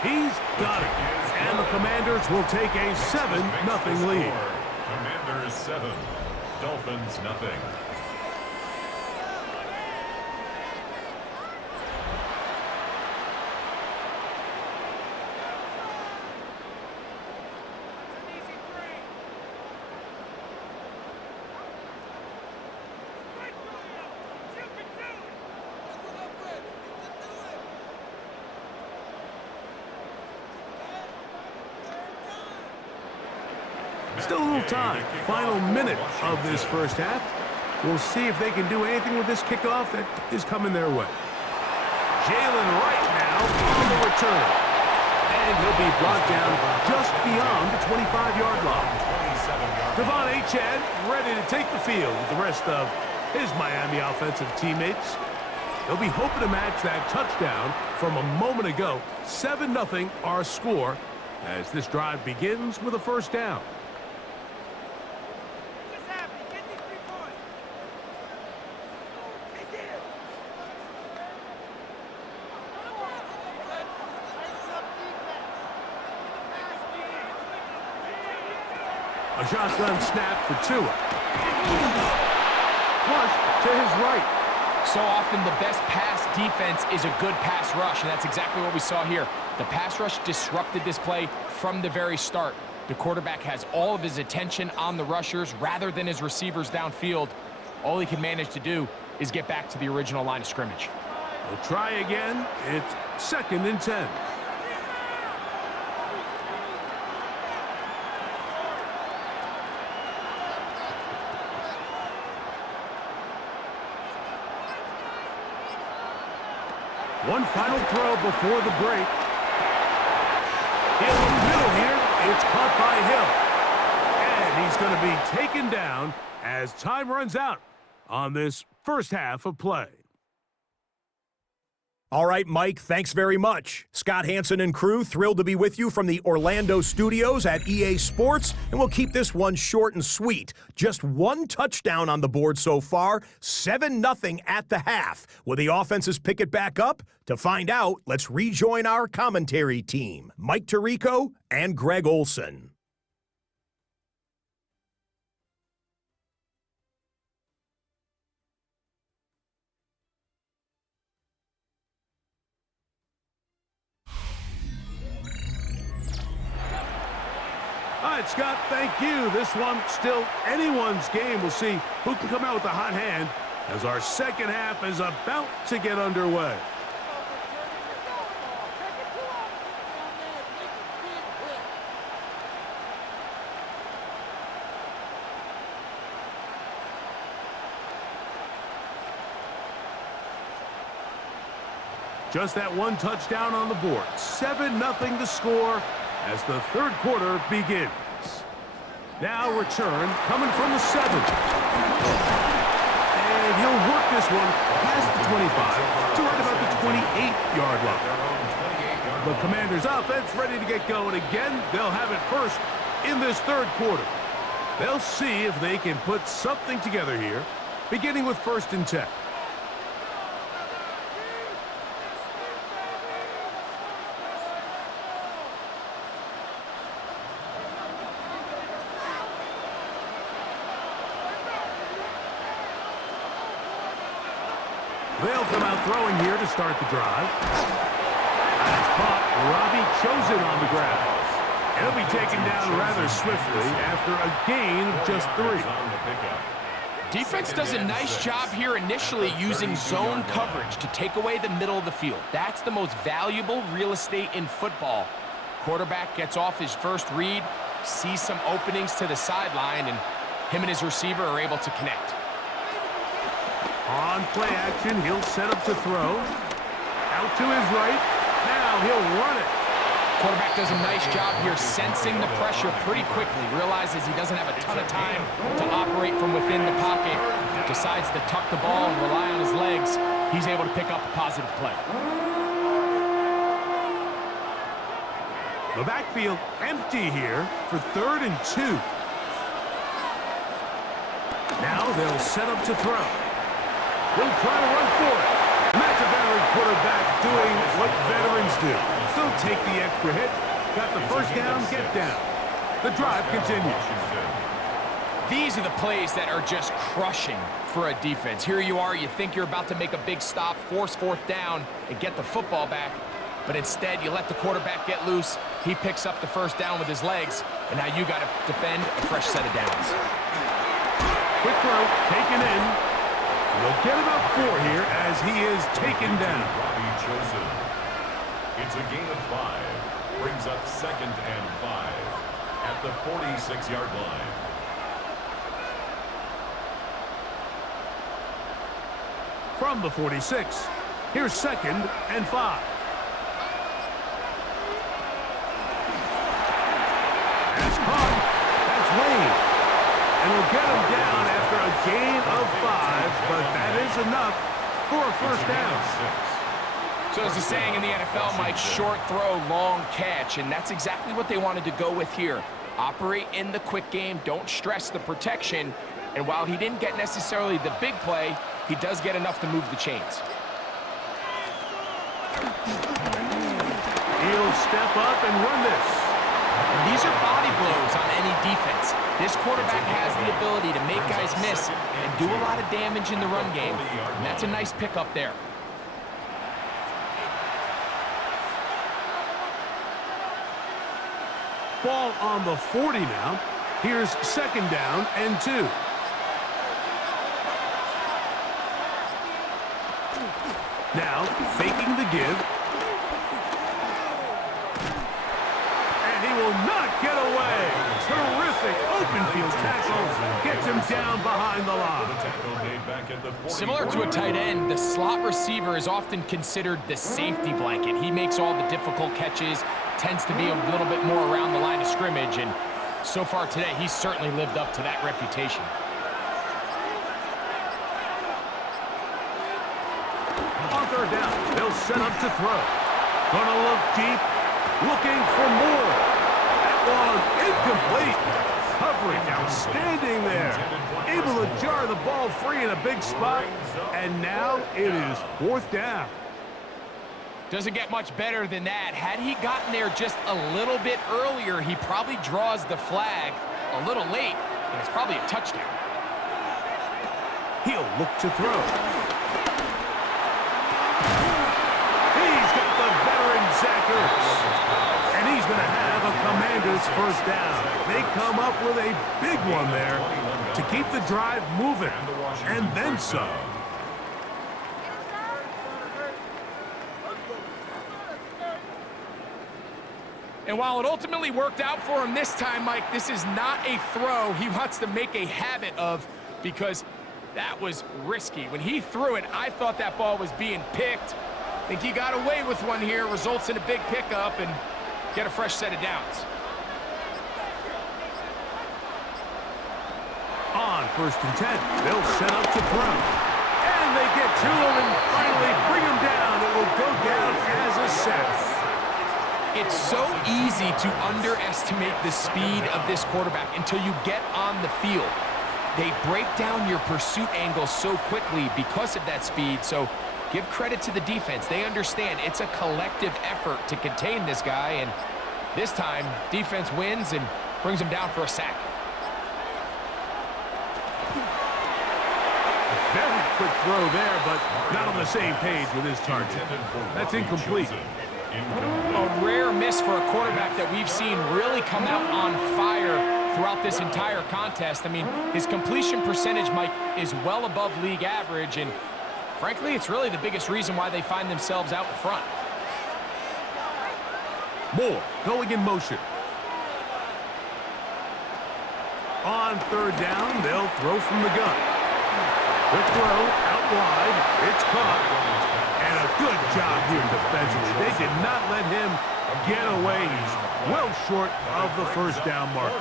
He's got it. And the Commanders will take a 7-0 lead. Commanders 7, Dolphins nothing. Still a little time. Final minute of this first half. We'll see if they can do anything with this kickoff that is coming their way. Jalen Wright now on the return. And he'll be brought down just beyond the 25-yard line. Devon Achane ready to take the field with the rest of his Miami offensive teammates. They'll be hoping to match that touchdown from a moment ago. 7-0 our score as this drive begins with a first down. A shotgun snap for Tua. Flush to his right. So often the best pass defense is a good pass rush, and that's exactly what we saw here. The pass rush disrupted this play from the very start. The quarterback has all of his attention on the rushers rather than his receivers downfield. All he can manage to do is get back to the original line of scrimmage. We'll try again. It's 2nd and 10. One final throw before the break. In the middle here, it's caught by Hill. And he's going to be taken down as time runs out on this first half of play. All right, Mike, thanks very much. Scott Hansen and crew, thrilled to be with you from the Orlando studios at EA Sports, and we'll keep this one short and sweet. Just one touchdown on the board so far, 7-0 at the half. Will the offenses pick it back up? To find out, let's rejoin our commentary team, Mike Tirico and Greg Olson. All right, Scott, thank you. This one still anyone's game. We'll see who can come out with the hot hand as our second half is about to get underway. Just that one touchdown on the board. 7-0 the score as the third quarter begins. Now return coming from the 7. And he'll work this one past the 25 to right about the 28-yard line. The Commanders' offense ready to get going again. They'll have it first in this third quarter. They'll see if they can put something together here, beginning with 1st and 10. They'll come out throwing here to start the drive. That's caught. Robbie Chosen on the ground. He'll be taken down rather swiftly after a gain of just 3. Defense does a nice job here initially using zone coverage to take away the middle of the field. That's the most valuable real estate in football. Quarterback gets off his first read, sees some openings to the sideline, and him and his receiver are able to connect. On play action, he'll set up to throw. Out to his right. Now he'll run it. Quarterback does a nice job here sensing the pressure pretty quickly. Realizes he doesn't have a ton of time to operate from within the pocket. Decides to tuck the ball and rely on his legs. He's able to pick up a positive play. The backfield empty here for 3rd and 2. Now they'll set up to throw. He'll try to run for it. And that's a veteran quarterback doing what veterans do. Don't take the extra hit. Got the first down, get down. The drive continues. These are the plays that are just crushing for a defense. Here you are, you think you're about to make a big stop, force 4th down, and get the football back. But instead, you let the quarterback get loose. He picks up the first down with his legs, and now you got to defend a fresh set of downs. Quick throw, taken in. They'll get about 4 here as he is taken down. Robbie Chosen. It's a gain of 5. Brings up 2nd and 5 at the 46-yard line. From the 46, here's 2nd and 5. That's caught. That's Lane. And we'll get him down after a gain of 5, but that is enough for a first down. So as the saying in the NFL, Mike, short throw, long catch, and that's exactly what they wanted to go with here. Operate in the quick game, don't stress the protection, and while he didn't get necessarily the big play, he does get enough to move the chains. He'll step up and run this. And these are body blows on any defense. This quarterback has the ability to make guys miss and do a lot of damage in the run game, and that's a nice pickup there. Ball on the 40 now. Here's 2nd down and 2. Now, faking the give. And he will not get away. Terrific open field tackle. Gets him down behind the line. Similar to a tight end, the slot receiver is often considered the safety blanket. He makes all the difficult catches, tends to be a little bit more around the line of scrimmage, and so far today, he's certainly lived up to that reputation. On 3rd down, they'll set up to throw. Gonna look deep, looking for more. That one incomplete. Coverage outstanding there. Able to jar the ball free in a big spot, and now it is 4th down. Doesn't get much better than that. Had he gotten there just a little bit earlier, he probably draws the flag a little late, and it's probably a touchdown. He'll look to throw. He's got the veteran Zach Ertz. And he's going to have a Commanders first down. They come up with a big one there to keep the drive moving, and then some. And while it ultimately worked out for him this time, Mike, this is not a throw he wants to make a habit of, because that was risky. When he threw it, I thought that ball was being picked. Think he got away with one here, results in a big pickup, and get a fresh set of downs. On 1st and 10, they'll set up to throw. And they get to him and finally bring him down. It will go down as a sack. It's so easy to underestimate the speed of this quarterback until you get on the field. They break down your pursuit angle so quickly because of that speed, so give credit to the defense. They understand it's a collective effort to contain this guy, and this time, defense wins and brings him down for a sack. Very quick throw there, but not on the same page with his target. That's incomplete. A rare miss for a quarterback that we've seen really come out on fire throughout this entire contest. I mean, his completion percentage, Mike, is well above league average, and frankly, it's really the biggest reason why they find themselves out in front. Moore going in motion. On 3rd down, they'll throw from the gun. The throw out wide. It's caught. And a good job here defensively. They did not let him get away. He's well short of the 1st down mark.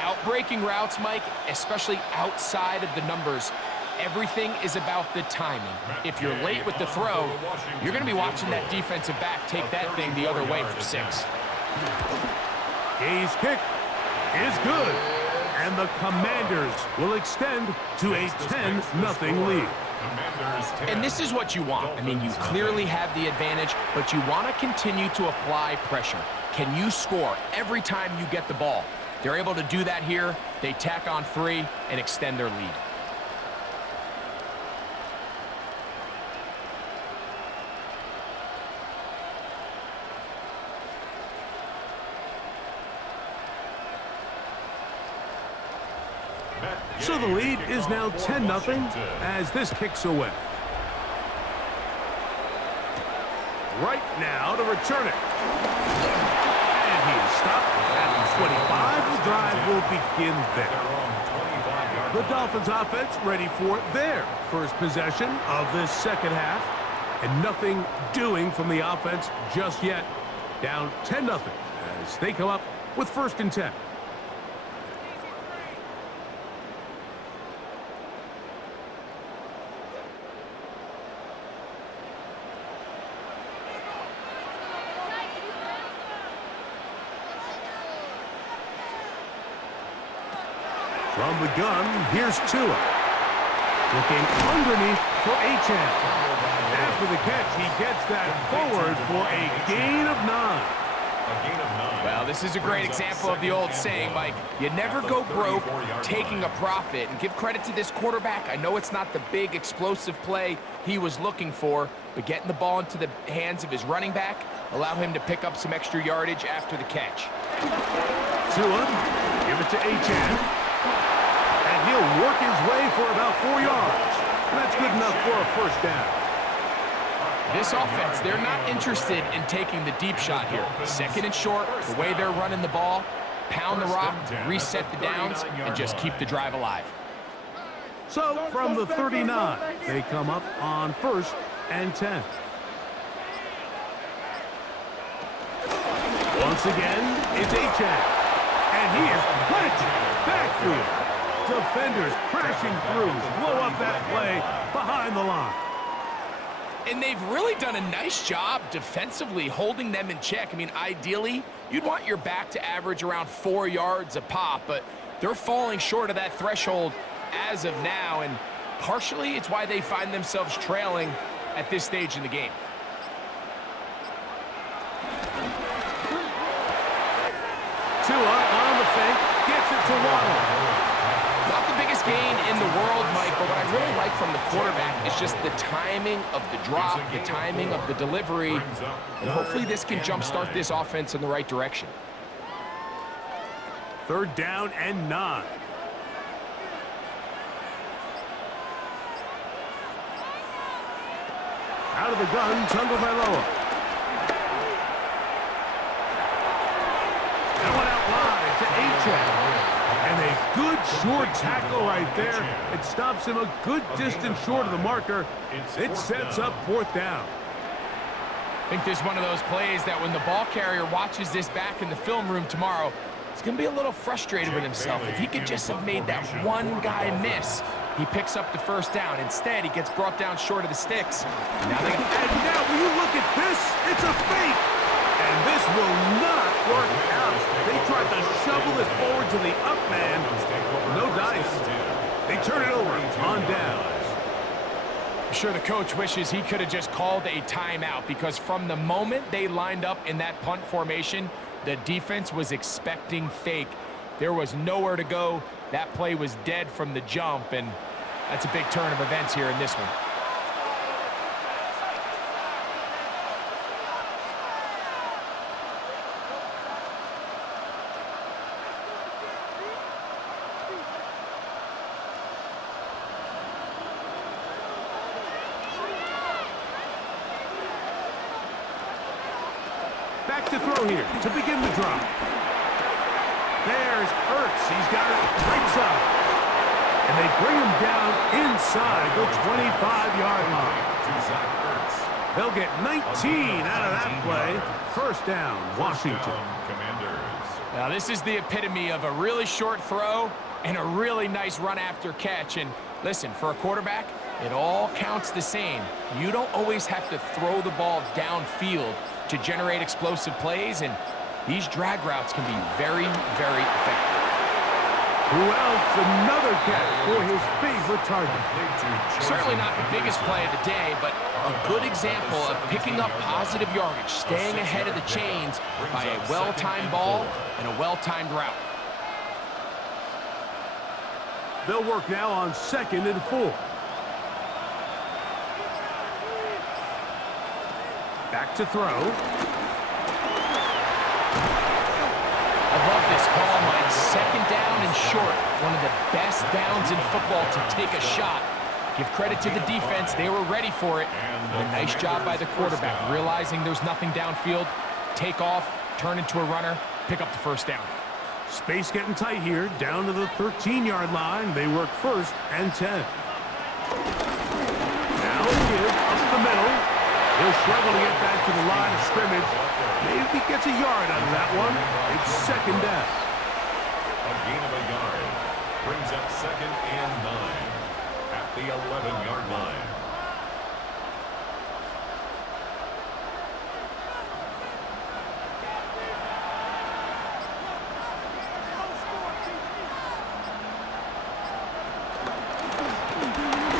Outbreaking routes, Mike, especially outside of the numbers, everything is about the timing. If you're late with the throw, you're going to be watching that defensive back take that thing the other way for 6. Gay's kick is good. And the Commanders will extend to a 10-0 lead. And this is what you want. I mean, you clearly have the advantage, but you want to continue to apply pressure. Can you score every time you get the ball? They're able to do that here. They tack on 3 and extend their lead. So the lead is now 10-0 as this kicks away. Right now to return it. And he is stopped at the 25. The drive will begin there. The Dolphins offense ready for their first possession of this 2nd half. And nothing doing from the offense just yet. Down 10-0 as they come up with 1st and 10. From the gun, here's Tua. Looking underneath for Achane. After the catch, he gets that forward for a gain of 9. Well, this is a great example of the old saying, Mike, you never go broke taking a profit. And give credit to this quarterback. I know it's not the big explosive play he was looking for, but getting the ball into the hands of his running back allow him to pick up some extra yardage after the catch. Tua, give it to Achane. And he'll work his way for about 4 yards. And that's good enough for a 1st down. This offense, they're not interested in taking the deep shot here. 2nd and short, the way they're running the ball, pound the rock, reset the downs, and just keep the drive alive. So from the 39, they come up on 1st and 10. Once again, it's Achane. And he is planted backfield. Defenders crashing through, blow up that play behind the line. And they've really done a nice job defensively holding them in check. I mean, ideally, you'd want your back to average around 4 yards a pop, but they're falling short of that threshold as of now, and partially it's why they find themselves trailing at this stage in the game. Tua on the fake, gets it to Waddle. Not the biggest gain in the world, Mike, but what I really like from the quarterback is just the timing of the drop, the timing of the delivery, and hopefully this can jumpstart this offense in the right direction. 3rd down and 9. Out of the gun, Tagovailoa. That one out wide to Achane. And a good short tackle right there. It stops him a good distance short of the marker. It sets up 4th down. think this is one of those plays that when the ball carrier watches this back in the film room tomorrow, he's going to be a little frustrated with himself. If he could just have made that one guy miss, he picks up the first down. Instead, he gets brought down short of the sticks. And now will you look at this? It's a fake. And this will not work out. They tried to shovel it forward to the up man. No dice. They turn it over on downs. I'm sure the coach wishes he could have just called a timeout, because from the moment they lined up in that punt formation, the defense was expecting fake. There was nowhere to go. That play was dead from the jump, and that's a big turn of events here in this one. Back to throw here to begin the drive. There's Ertz. He's got it right side. And they bring him down inside the 25-yard line. They'll get 19 out of that play. First down, Washington. Now, this is the epitome of a really short throw and a really nice run after catch. And listen, for a quarterback, it all counts the same. You don't always have to throw the ball downfield to generate explosive plays, and these drag routes can be very, very effective. Who else? Another catch for his favorite target. Certainly not the biggest play of the day, but a good example of picking up positive yardage, staying ahead of the chains by a well-timed ball and a well-timed route. They'll work now on 2nd and 4. Back to throw. I love this call, Mike. 2nd down and short. One of the best downs in football to take a shot. Give credit to the defense. They were ready for it. And a nice job by the quarterback, realizing there's nothing downfield. Take off, turn into a runner, pick up the first down. Space getting tight here. Down to the 13-yard line. They work 1st and 10. Now it is up the middle. He'll struggle to get back to the line of scrimmage. Maybe gets a yard out of that one. It's 2nd down. A gain of a yard brings up 2nd and 9 at the 11-yard line.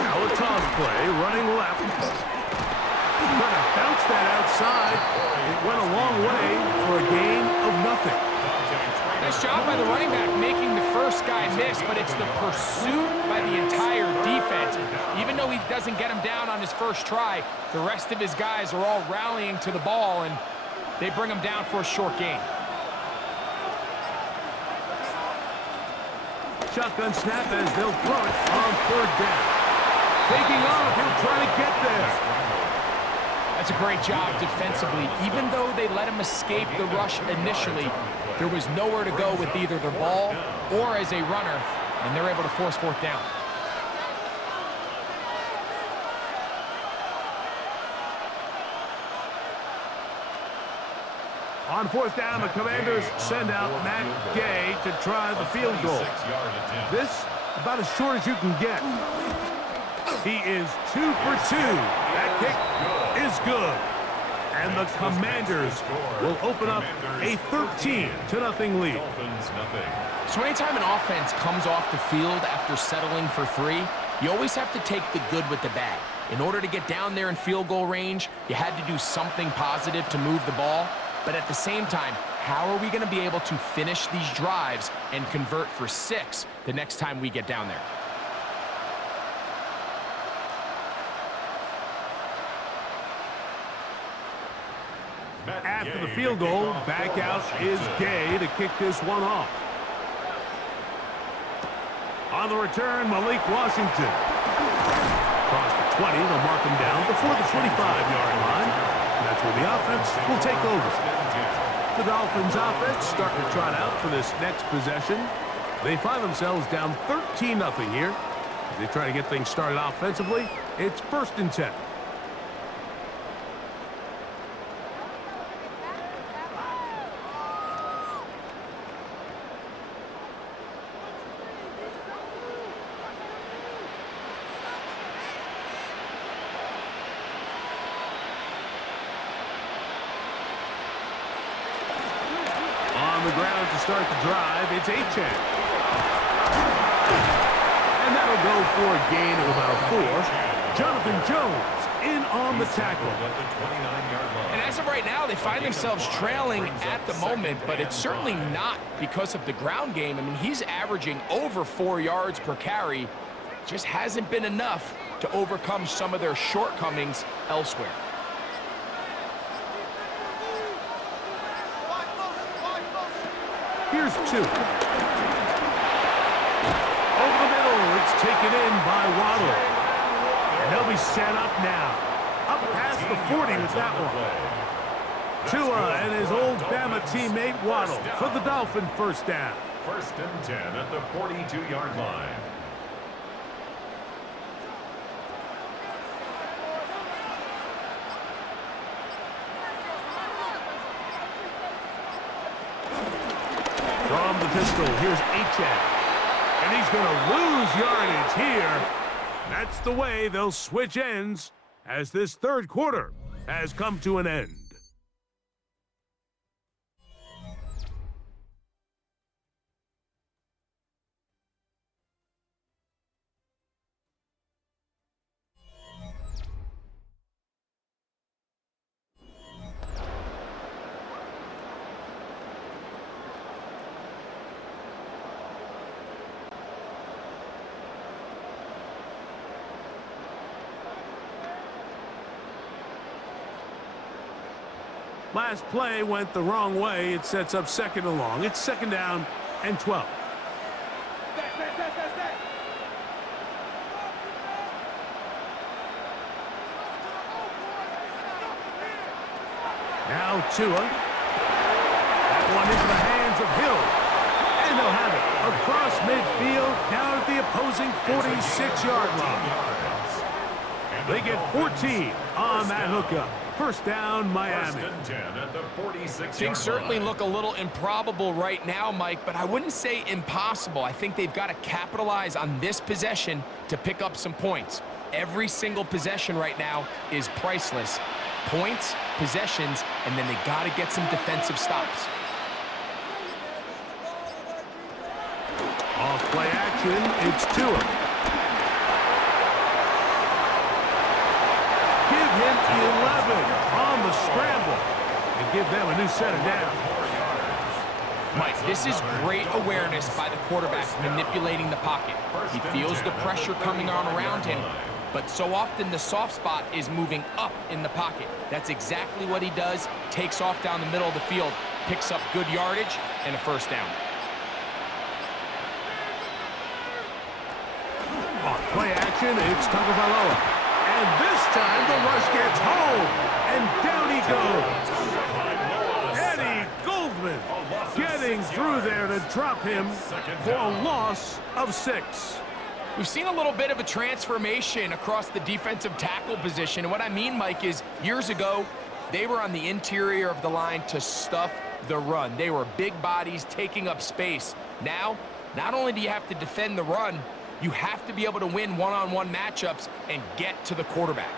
Now a toss play, running left. Trying to bounce that outside. It went a long way for a gain of nothing. Nice job by the running back making the first guy miss, but it's the pursuit by the entire defense. Even though he doesn't get him down on his first try, the rest of his guys are all rallying to the ball, and they bring him down for a short gain. Shotgun snap as they'll throw it on 3rd down. Taking off, he'll try to get there. That's a great job defensively. Even though they let him escape the rush initially, there was nowhere to go with either the ball or as a runner, and they're able to force 4th down. On 4th down, the Commanders send out Matt Gay to try the field goal. This, about as short as you can get. He is 2 for 2. That kick is good. And the Commanders will open up a 13-0 lead. So anytime an offense comes off the field after settling for 3, you always have to take the good with the bad. In order to get down there in field goal range, you had to do something positive to move the ball. But at the same time, how are we going to be able to finish these drives and convert for 6 the next time we get down there? After the field goal, back out is Gay to kick this one off. On the return, Malik Washington. Across the 20, they'll mark him down before the 25-yard line. And that's where the offense will take over. The Dolphins offense starting to trot out for this next possession. They find themselves down 13-0 here. As they try to get things started offensively, it's 1st and 10. on the ground to start the drive. It's Achane. And that'll go for a gain of about 4. Jonathan Jones in on the tackle. And as of right now, they find themselves trailing at the moment, but it's certainly not because of the ground game. I mean, he's averaging over 4 yards per carry. Just hasn't been enough to overcome some of their shortcomings elsewhere. Here's 2. Over the middle, it's taken in by Waddle. And they'll be set up now. Up past the 40 with that one. Tua and his old Bama teammate Waddle for the Dolphin first down. 1st and 10 at the 42-yard line. From the pistol, here's Achane. And he's going to lose yardage here. That's the way they'll switch ends as this third quarter has come to an end. Last play went the wrong way. It sets up 2nd and long. It's 2nd down and 12. Now Tua. That one into the hands of Hill. And they'll have it across midfield down at the opposing 46-yard line. They get 14 on that hookup. First down, Miami. 1st and 10 at the 46-yard Things certainly line. look a little improbable right now, Mike, but I wouldn't say impossible. I think they've got to capitalize on this possession to pick up some points. Every single possession right now is priceless. Points, possessions, and then they got to get some defensive stops. Off play action, it's Tua. Give him 11 on the scramble and give them a new set of downs. Mike, this is great awareness by the quarterback manipulating the pocket. He feels the pressure coming on around him, but so often the soft spot is moving up in the pocket. That's exactly what he does, takes off down the middle of the field, picks up good yardage, and a first down. On play action, it's Tagovailoa. And this time the rush gets home, and down he goes. Eddie Goldman getting through there to drop him for a loss of 6. We've seen a little bit of a transformation across the defensive tackle position. And what I mean, Mike, is years ago, they were on the interior of the line to stuff the run. They were big bodies taking up space. Now, not only do you have to defend the run, you have to be able to win one-on-one matchups and get to the quarterback.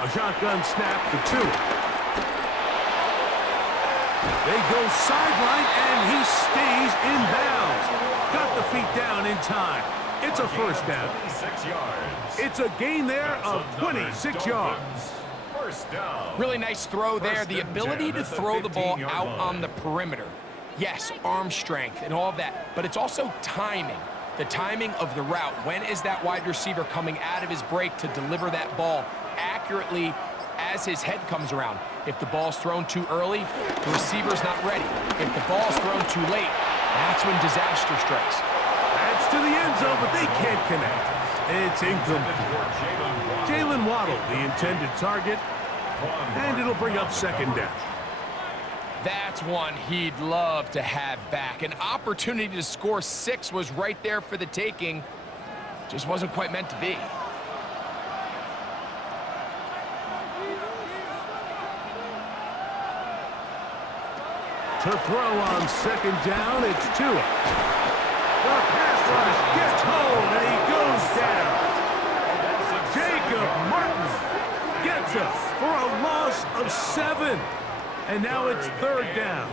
A shotgun snap for 2. They go sideline, and he stays in bounds. Got the feet down in time. It's a first down. 26 yards. It's a gain there of 26 yards. First down. Really nice throw there. The ability to throw the ball out on the perimeter. Yes, arm strength and all of that, but it's also timing. The timing of the route. When is that wide receiver coming out of his break to deliver that ball accurately as his head comes around? If the ball's thrown too early, the receiver's not ready. If the ball's thrown too late, that's when disaster strikes. That's to the end zone, but they can't connect. It's incomplete. Jalen Waddle, the intended target, and it'll bring up 2nd down. That's one he'd love to have back. An opportunity to score 6 was right there for the taking. Just wasn't quite meant to be. To throw on 2nd down, it's Tua. The pass rush gets home, and he goes down. Jacob Martin gets us for a loss of 7. And now it's 3rd down.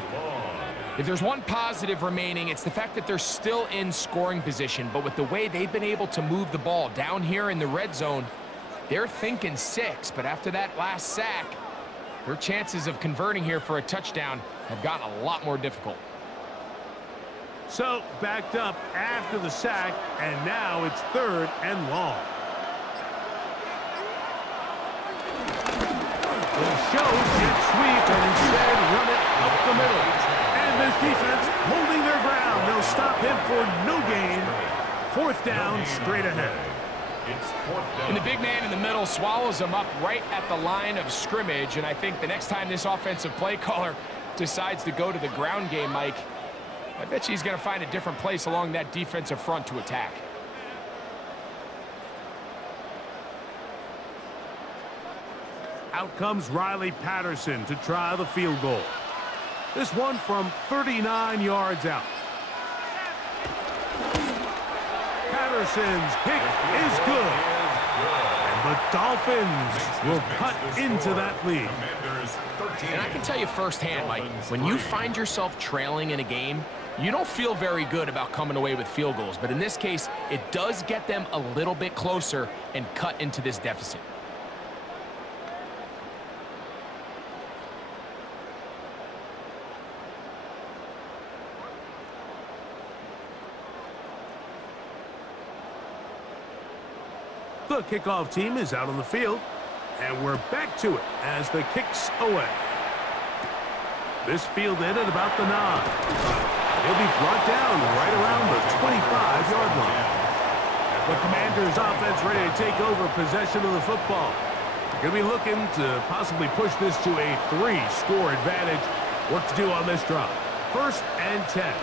If there's one positive remaining, it's the fact that they're still in scoring position. But with the way they've been able to move the ball down here in the red zone, they're thinking 6. But after that last sack, their chances of converting here for a touchdown have gotten a lot more difficult. So, backed up after the sack, and now it's 3rd and long. They'll show jet sweep and instead run it up the middle. And this defense holding their ground. They'll stop him for no gain. 4th down, straight ahead. It's 4th down. And the big man in the middle swallows him up right at the line of scrimmage. And I think the next time this offensive play caller decides to go to the ground game, Mike, I bet you he's going to find a different place along that defensive front to attack. Out comes Riley Patterson to try the field goal. This one from 39 yards out. Patterson's kick is good. And the Dolphins will cut into that lead. And I can tell you firsthand, Mike, when you find yourself trailing in a game, you don't feel very good about coming away with field goals. But in this case, it does get them a little bit closer and cut into this deficit. The kickoff team is out on the field, and we're back to it as the kick's away. This fielded at about the 9. He'll be brought down right around the 25-yard line. The Commanders' offense ready to take over possession of the football. They're going to be looking to possibly push this to a 3-score advantage. What to do on this drive? 1st and 10.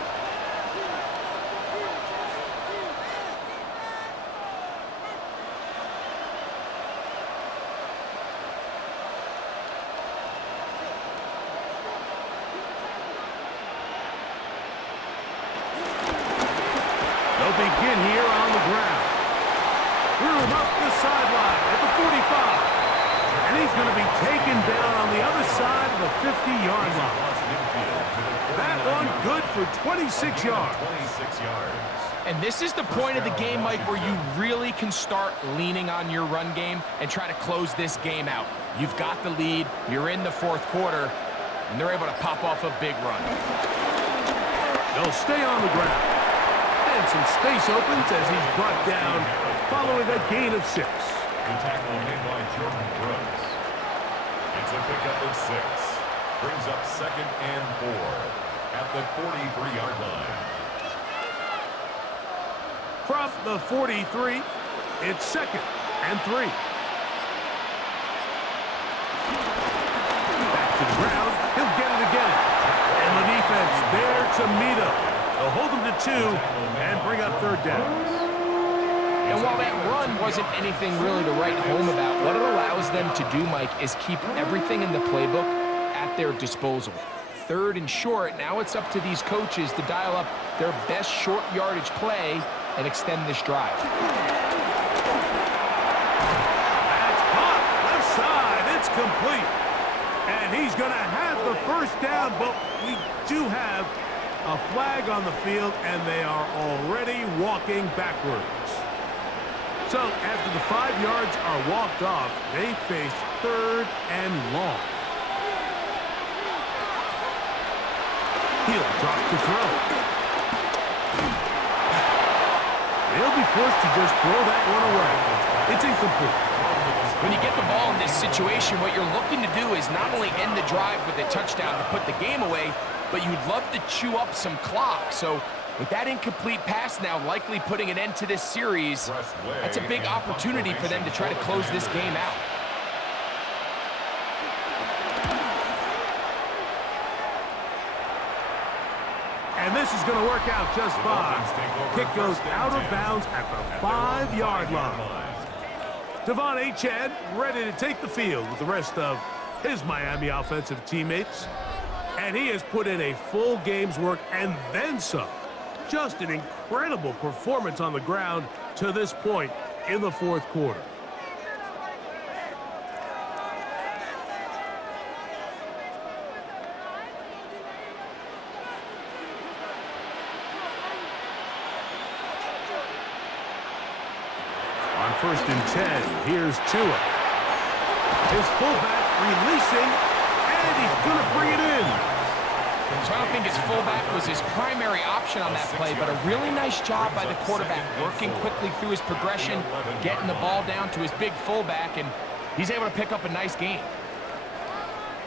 Begin here on the ground. Threw him up the sideline at the 45. And he's going to be taken down on the other side of the 50-yard line. That one good for 26 yards. And this is the point of the game, Mike, where you really can start leaning on your run game and try to close this game out. You've got the lead, you're in the 4th quarter, and they're able to pop off a big run. They'll stay on the ground. And some space opens as he's brought down following a gain of 6. The tackle made by Jordan Brooks. It's a pickup of 6. Brings up 2nd and 4 at the 43-yard line. From the 43, it's 2nd and 3. Back to the ground. He'll get it again. And the defense there to meet him. They'll hold them to 2 and bring up 3rd down. And while that run wasn't anything really to write home about, what it allows them to do, Mike, is keep everything in the playbook at their disposal. 3rd and short, now it's up to these coaches to dial up their best short yardage play and extend this drive. That's caught left side. It's complete. And he's going to have the 1st down, but we do have a flag on the field, and they are already walking backwards. So after the 5 yards are walked off, they face 3rd and long. He'll drop to throw. They'll be forced to just throw that one away. It's incomplete. When you get the ball in this situation, what you're looking to do is not only end the drive with a touchdown to put the game away, but you'd love to chew up some clock. So with that incomplete pass now likely putting an end to this series, that's a big opportunity for them to try to close this game out. And this is going to work out just fine. Kick goes out of bounds at the 5-yard line. Devon Achane ready to take the field with the rest of his Miami offensive teammates. And he has put in a full game's work and then some. Just an incredible performance on the ground to this point in the 4th quarter. first and 10. Here's Tua. His fullback releasing, and he's going to bring it in. So I don't think his fullback was his primary option on that play, but a really nice job by the quarterback working quickly through his progression, getting the ball down to his big fullback, and he's able to pick up a nice gain.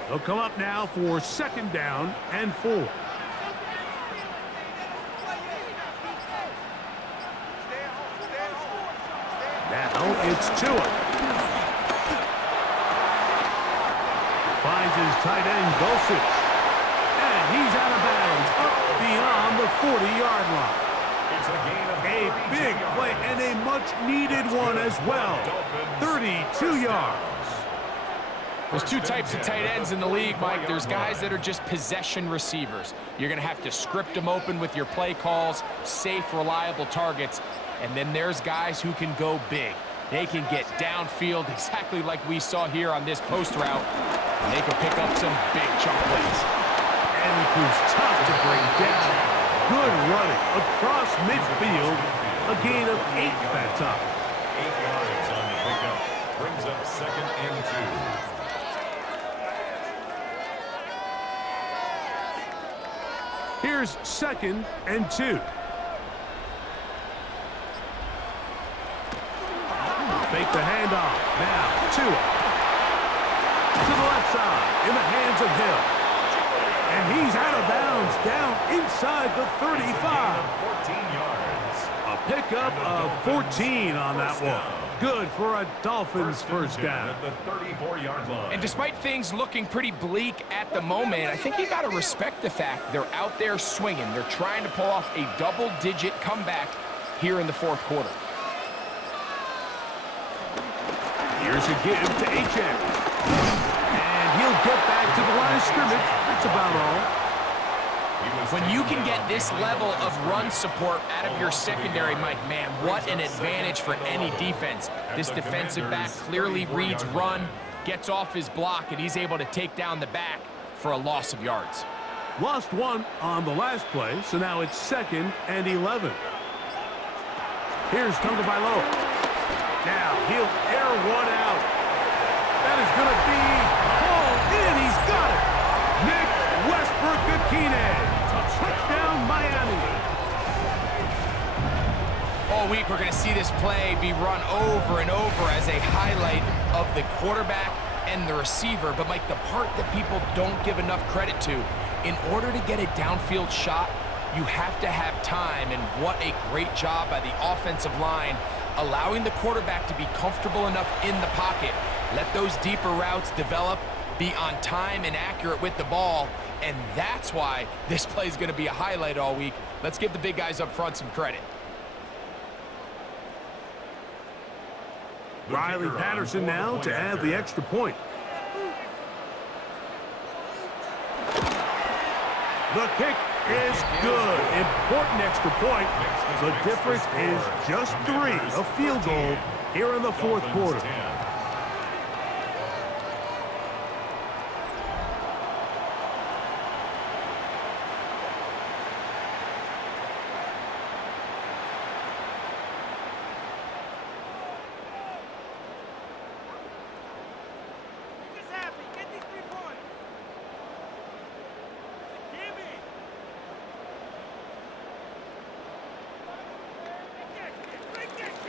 They'll come up now for second down and 4. Now it's Tua. Finds his tight end, Dulcich. And he's out of bounds, up beyond the 40-yard line. It's a gain of A big play and a much-needed one as well. 32 yards. There's two types of tight ends in the league, Mike. There's guys that are just possession receivers. You're going to have to script them open with your play calls, safe, reliable targets. And then there's guys who can go big. They can get downfield exactly like we saw here on this post route. And they can pick up some big chunk plays. And he proves tough to bring down. Good running across midfield. A gain of 8 that time. 8 yards on the pickup. Brings up second and 2. Here's second and 2. Fake the handoff. Now, Tua. To the left side, in the hands of Hill. And he's out of bounds, down inside the 35. 14 yards. A pickup of 14 on that one. Good for a Dolphins first down. At the 34-yard line. And despite things looking pretty bleak at the moment, I think you got to respect the fact they're out there swinging. They're trying to pull off a double-digit comeback here in the fourth quarter. Here's a give to HM. And he'll get back to the line of scrimmage. That's about all. When you can get this level of run support out of your secondary, Mike, man, what an advantage for any defense. This defensive back clearly reads run, gets off his block, and he's able to take down the back for a loss of yards. Lost one on the last play, so now it's second and 11. Here's Tagovailoa. Now he'll air one out. That is going to be hauled in. He's got it. Nick Westbrook-Akine. Touchdown, Miami. All week, we're going to see this play be run over and over as a highlight of the quarterback and the receiver. But, Mike, the part that people don't give enough credit to, in order to get a downfield shot, you have to have time. And what a great job by the offensive line, allowing the quarterback to be comfortable enough in the pocket. Let those deeper routes develop, be on time and accurate with the ball. And that's why this play is going to be a highlight all week. Let's give the big guys up front some credit. Riley Patterson now to add the extra point. The kick is good. Important extra point. The difference is just 3. A field goal here in the fourth quarter.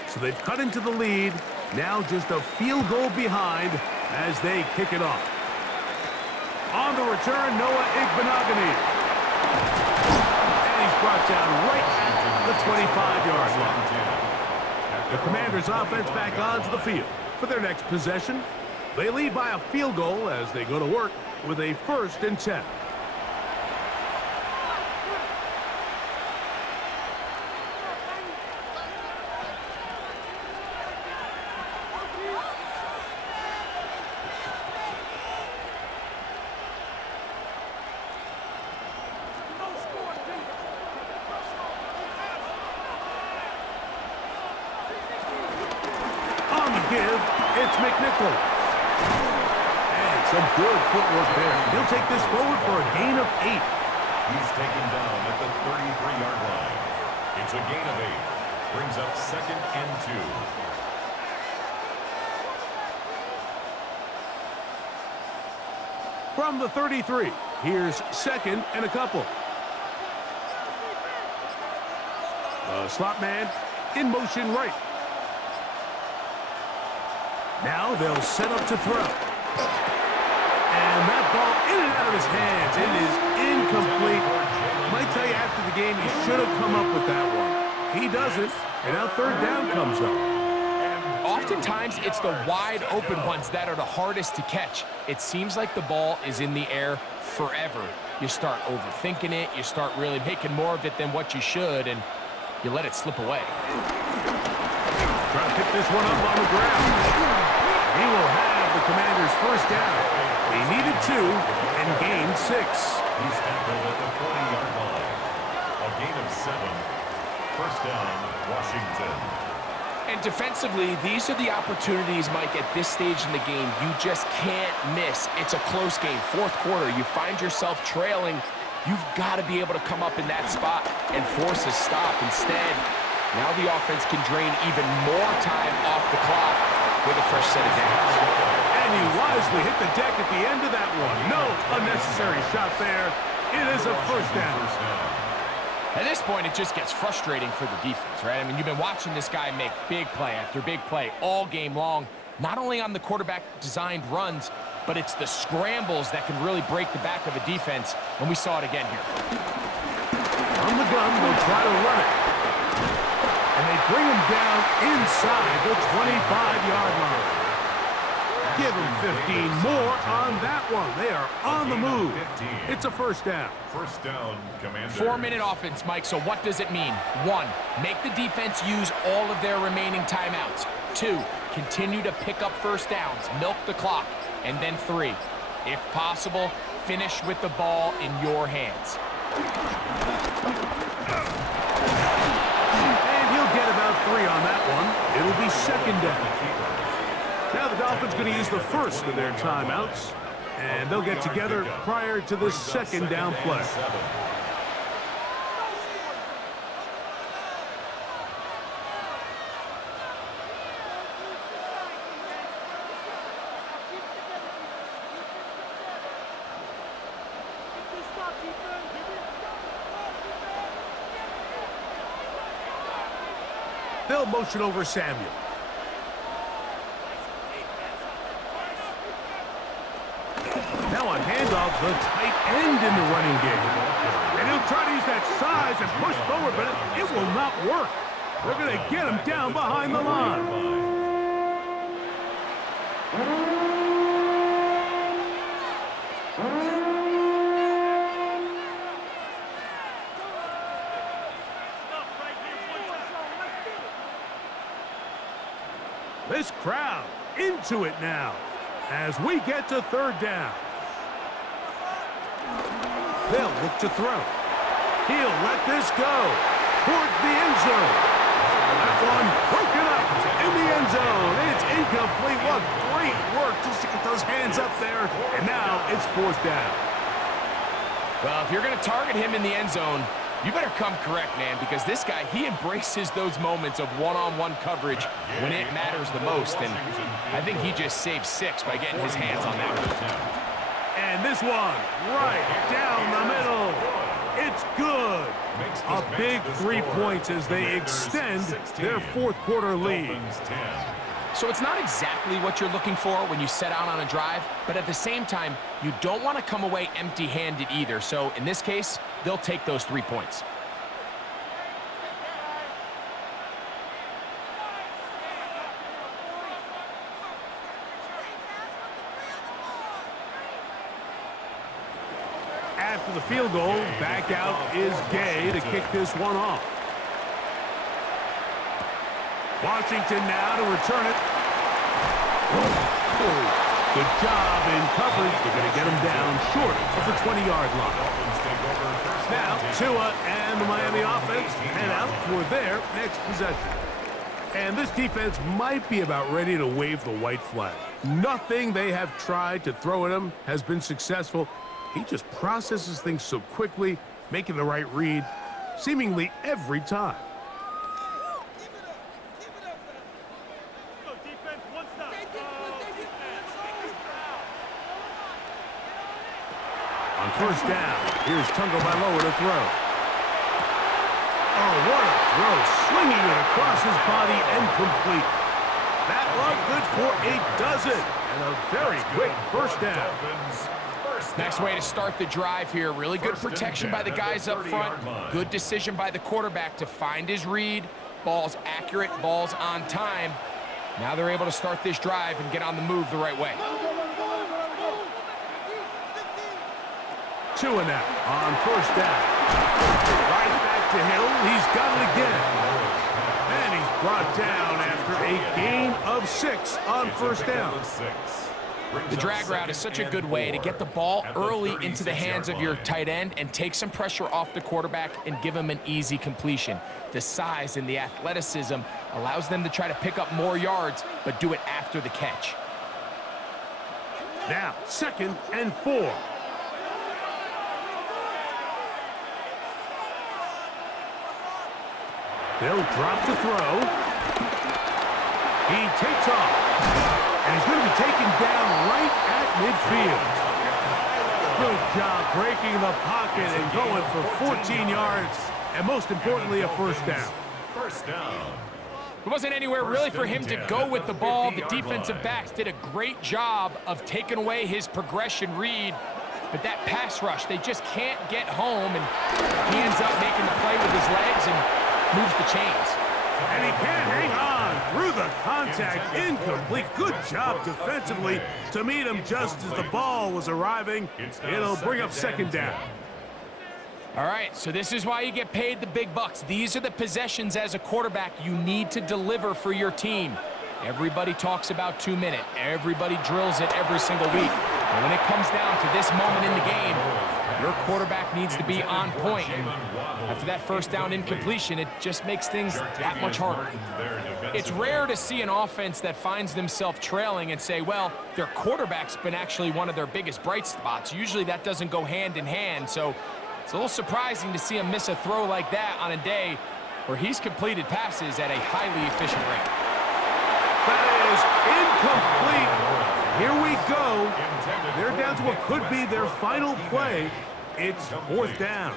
So they've cut into the lead. Now just a field goal behind as they kick it off. On the return, Noah Igbenogany. And he's brought down right at the 25-yard line. The Commanders' offense back onto the field for their next possession. They lead by a field goal as they go to work with a 1st and 10. Give, it's McNichols. And some good footwork there. He'll take this forward for a gain of 8. He's taken down at the 33-yard line. It's a gain of 8. Brings up second and 2. From the 33, here's second and a couple. The slot man in motion right. Now they'll set up to throw. And that ball in and out of his hands. It is incomplete. Might tell you after the game he should have come up with that one. He doesn't, and now third down comes up. Oftentimes, it's the wide open ones that are the hardest to catch. It seems like the ball is in the air forever. You start overthinking it, you start really making more of it than what you should, and you let it slip away. Trying to pick this one up on the ground. He will have the Commanders' first down. He needed 2 and gained 6. He's tackled at the 40-yard line. A gain of 7. First down, Washington. And defensively, these are the opportunities, Mike, at this stage in the game you just can't miss. It's a close game. Fourth quarter, you find yourself trailing. You've got to be able to come up in that spot and force a stop. Instead, now the offense can drain even more time off the clock with a fresh set of downs. And he wisely hit the deck at the end of that one. No unnecessary shot there. It is a first down. At this point, it just gets frustrating for the defense, right? I mean, you've been watching this guy make big play after big play all game long, not only on the quarterback-designed runs, but it's the scrambles that can really break the back of a defense, and we saw it again here. On the gun, they'll try to run it. And they bring him down inside the 25-yard line. Give him 15 more on that one. They are on the move. It's a first down. First down, Commander. 4-minute offense, Mike, so what does it mean? 1, make the defense use all of their remaining timeouts. 2, continue to pick up first downs, milk the clock. And then 3, if possible, finish with the ball in your hands. And he'll get about 3 on that one. It'll be second down. Now the Dolphins going to use the first of their timeouts, and they'll get together prior to this second down play. They'll motion over Samuel. Now a handoff, the tight end in the running game. And he'll try to use that size and push forward, but it will not work. They're going to get him down behind the line. This crowd into it now as we get to third down. They'll look to throw. He'll let this go towards the end zone. That one broken up in the end zone. It's incomplete. What great work just to get those hands up there. And now it's fourth down. Well, if you're going to target him in the end zone, you better come correct, man, because this guy, he embraces those moments of one-on-one coverage when it matters the most. And I think he just saved 6 by getting his hands on that one. And this one, right down the middle. It's good. A big 3 points as they extend their fourth quarter lead. So it's not exactly what you're looking for when you set out on a drive, but at the same time, you don't want to come away empty-handed either. So in this case, they'll take those 3 points. After the field goal, back out is Gay to kick this one off. Washington now to return it. Good job in coverage. They're going to get him down short of the 20-yard line. Now, Tua and the Miami offense head out for their next possession. And this defense might be about ready to wave the white flag. Nothing they have tried to throw at him has been successful. He just processes things so quickly, making the right read, seemingly every time. On first down, here's Tagovailoa to throw. Oh, what a throw. Swinging it across his body and complete. That one good for a dozen. And a very quick first down. Nice way to start the drive here. Really good protection by the guys up front. Good decision by the quarterback to find his read. Ball's accurate, ball's on time. Now they're able to start this drive and get on the move the right way. 2 and out on first down. Right back to Hill. He's got it again. And he's brought down after a gain of 6 on first down. The drag route is such a good way to get the ball early into the hands of your tight end and take some pressure off the quarterback and give him an easy completion. The size and the athleticism allows them to try to pick up more yards, but do it after the catch. Now, 2nd and 4. They'll drop to throw. He takes off. And he's going to be taken down right at midfield. Good job breaking the pocket and going for 14 yards. And most importantly, a first down. First down. There wasn't anywhere really for him to go with the ball. The defensive backs did a great job of taking away his progression read. But that pass rush, they just can't get home. And he ends up making the play with his legs and moves the chains. And he can't hang on through the contact. Incomplete. Good job defensively to meet him just as the ball was arriving. It'll bring up 2nd down. All right, so this is why you get paid the big bucks. These are the possessions as a quarterback you need to deliver for your team. Everybody talks about 2-minute. Everybody drills it every single week. But when it comes down to this moment in the game, your quarterback needs to be on point. And after that first down incompletion, it just makes things that much harder. It's rare to see an offense that finds themselves trailing and say, well, their quarterback's been actually one of their biggest bright spots. Usually that doesn't go hand in hand. So it's a little surprising to see him miss a throw like that on a day where he's completed passes at a highly efficient rate. That is incomplete. Here we go. They're down to what could be their final play. It's 4th down.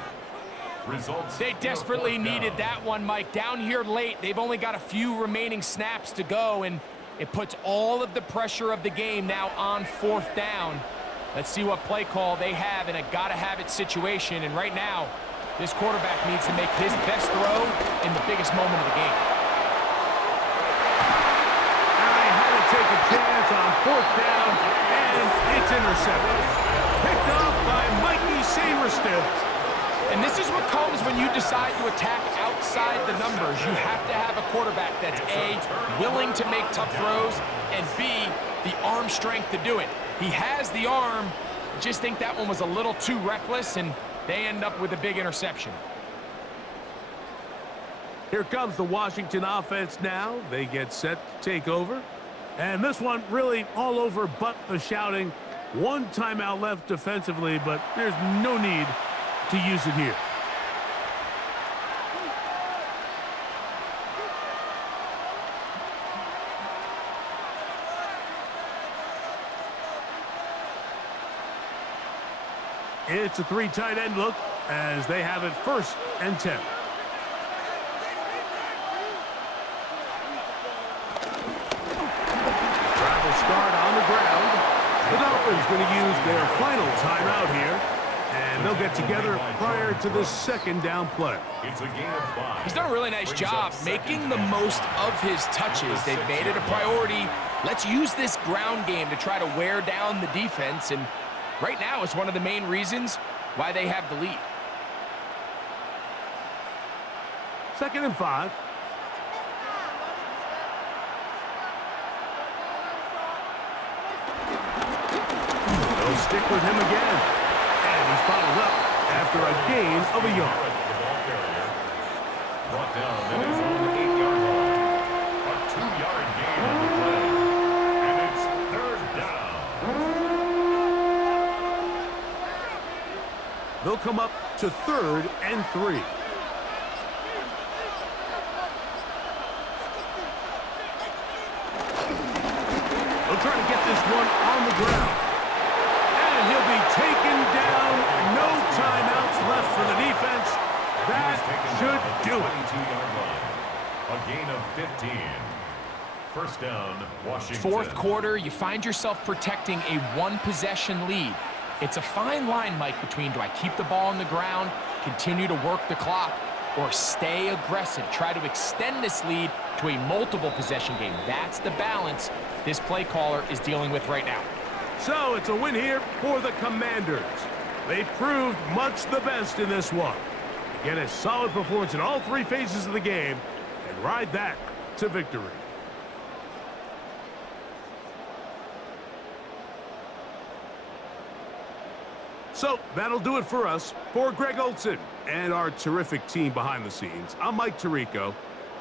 They desperately needed that one, Mike. Down here late, they've only got a few remaining snaps to go, and it puts all of the pressure of the game now on 4th down. Let's see what play call they have in a gotta-have-it situation, and right now, this quarterback needs to make his best throw in the biggest moment of the game. Take a chance on 4th down, and it's intercepted. Picked off by Mikey Sainristil. And this is what comes when you decide to attack outside the numbers. You have to have a quarterback that's A, willing to make tough throws, and B, the arm strength to do it. He has the arm. I just think that one was a little too reckless, and they end up with a big interception. Here comes the Washington offense now. They get set to take over. And this one really all over but the shouting. 1 timeout left defensively, but there's no need to use it here. It's a 3 tight end look as they have it 1st and 10. Start on the ground. The Dolphins going to use their final timeout here, and they'll get together prior to the 2nd down play. It's a game of 5. He's done a really nice job making the most of his touches. They've made it a priority. Let's use this ground game to try to wear down the defense, and right now it's one of the main reasons why they have the lead. 2nd and 5. They'll stick with him again. And he's followed up after a gain of a yard. Brought down, that is on the 8-yard line. A 2-yard gain on the play. And it's 3rd down. They'll come up to 3rd and 3. They'll try to get this one on the ground. And he'll be taken down Washington. Fourth quarter, you find yourself protecting a one-possession lead. It's a fine line, Mike, between do I keep the ball on the ground, continue to work the clock, or stay aggressive, try to extend this lead to a multiple possession game. That's the balance this play caller is dealing with right now. So it's a win here for the Commanders. They proved much the best in this one. Get a solid performance in all three phases of the game and ride that to victory. So that'll do it for us. For Greg Olson and our terrific team behind the scenes, I'm Mike Tirico.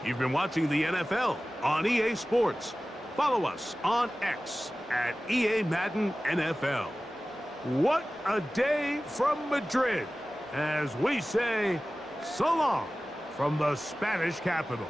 You've been watching the NFL on EA Sports. Follow us on X at EA Madden NFL. What a day from Madrid, as we say so long from the Spanish capital.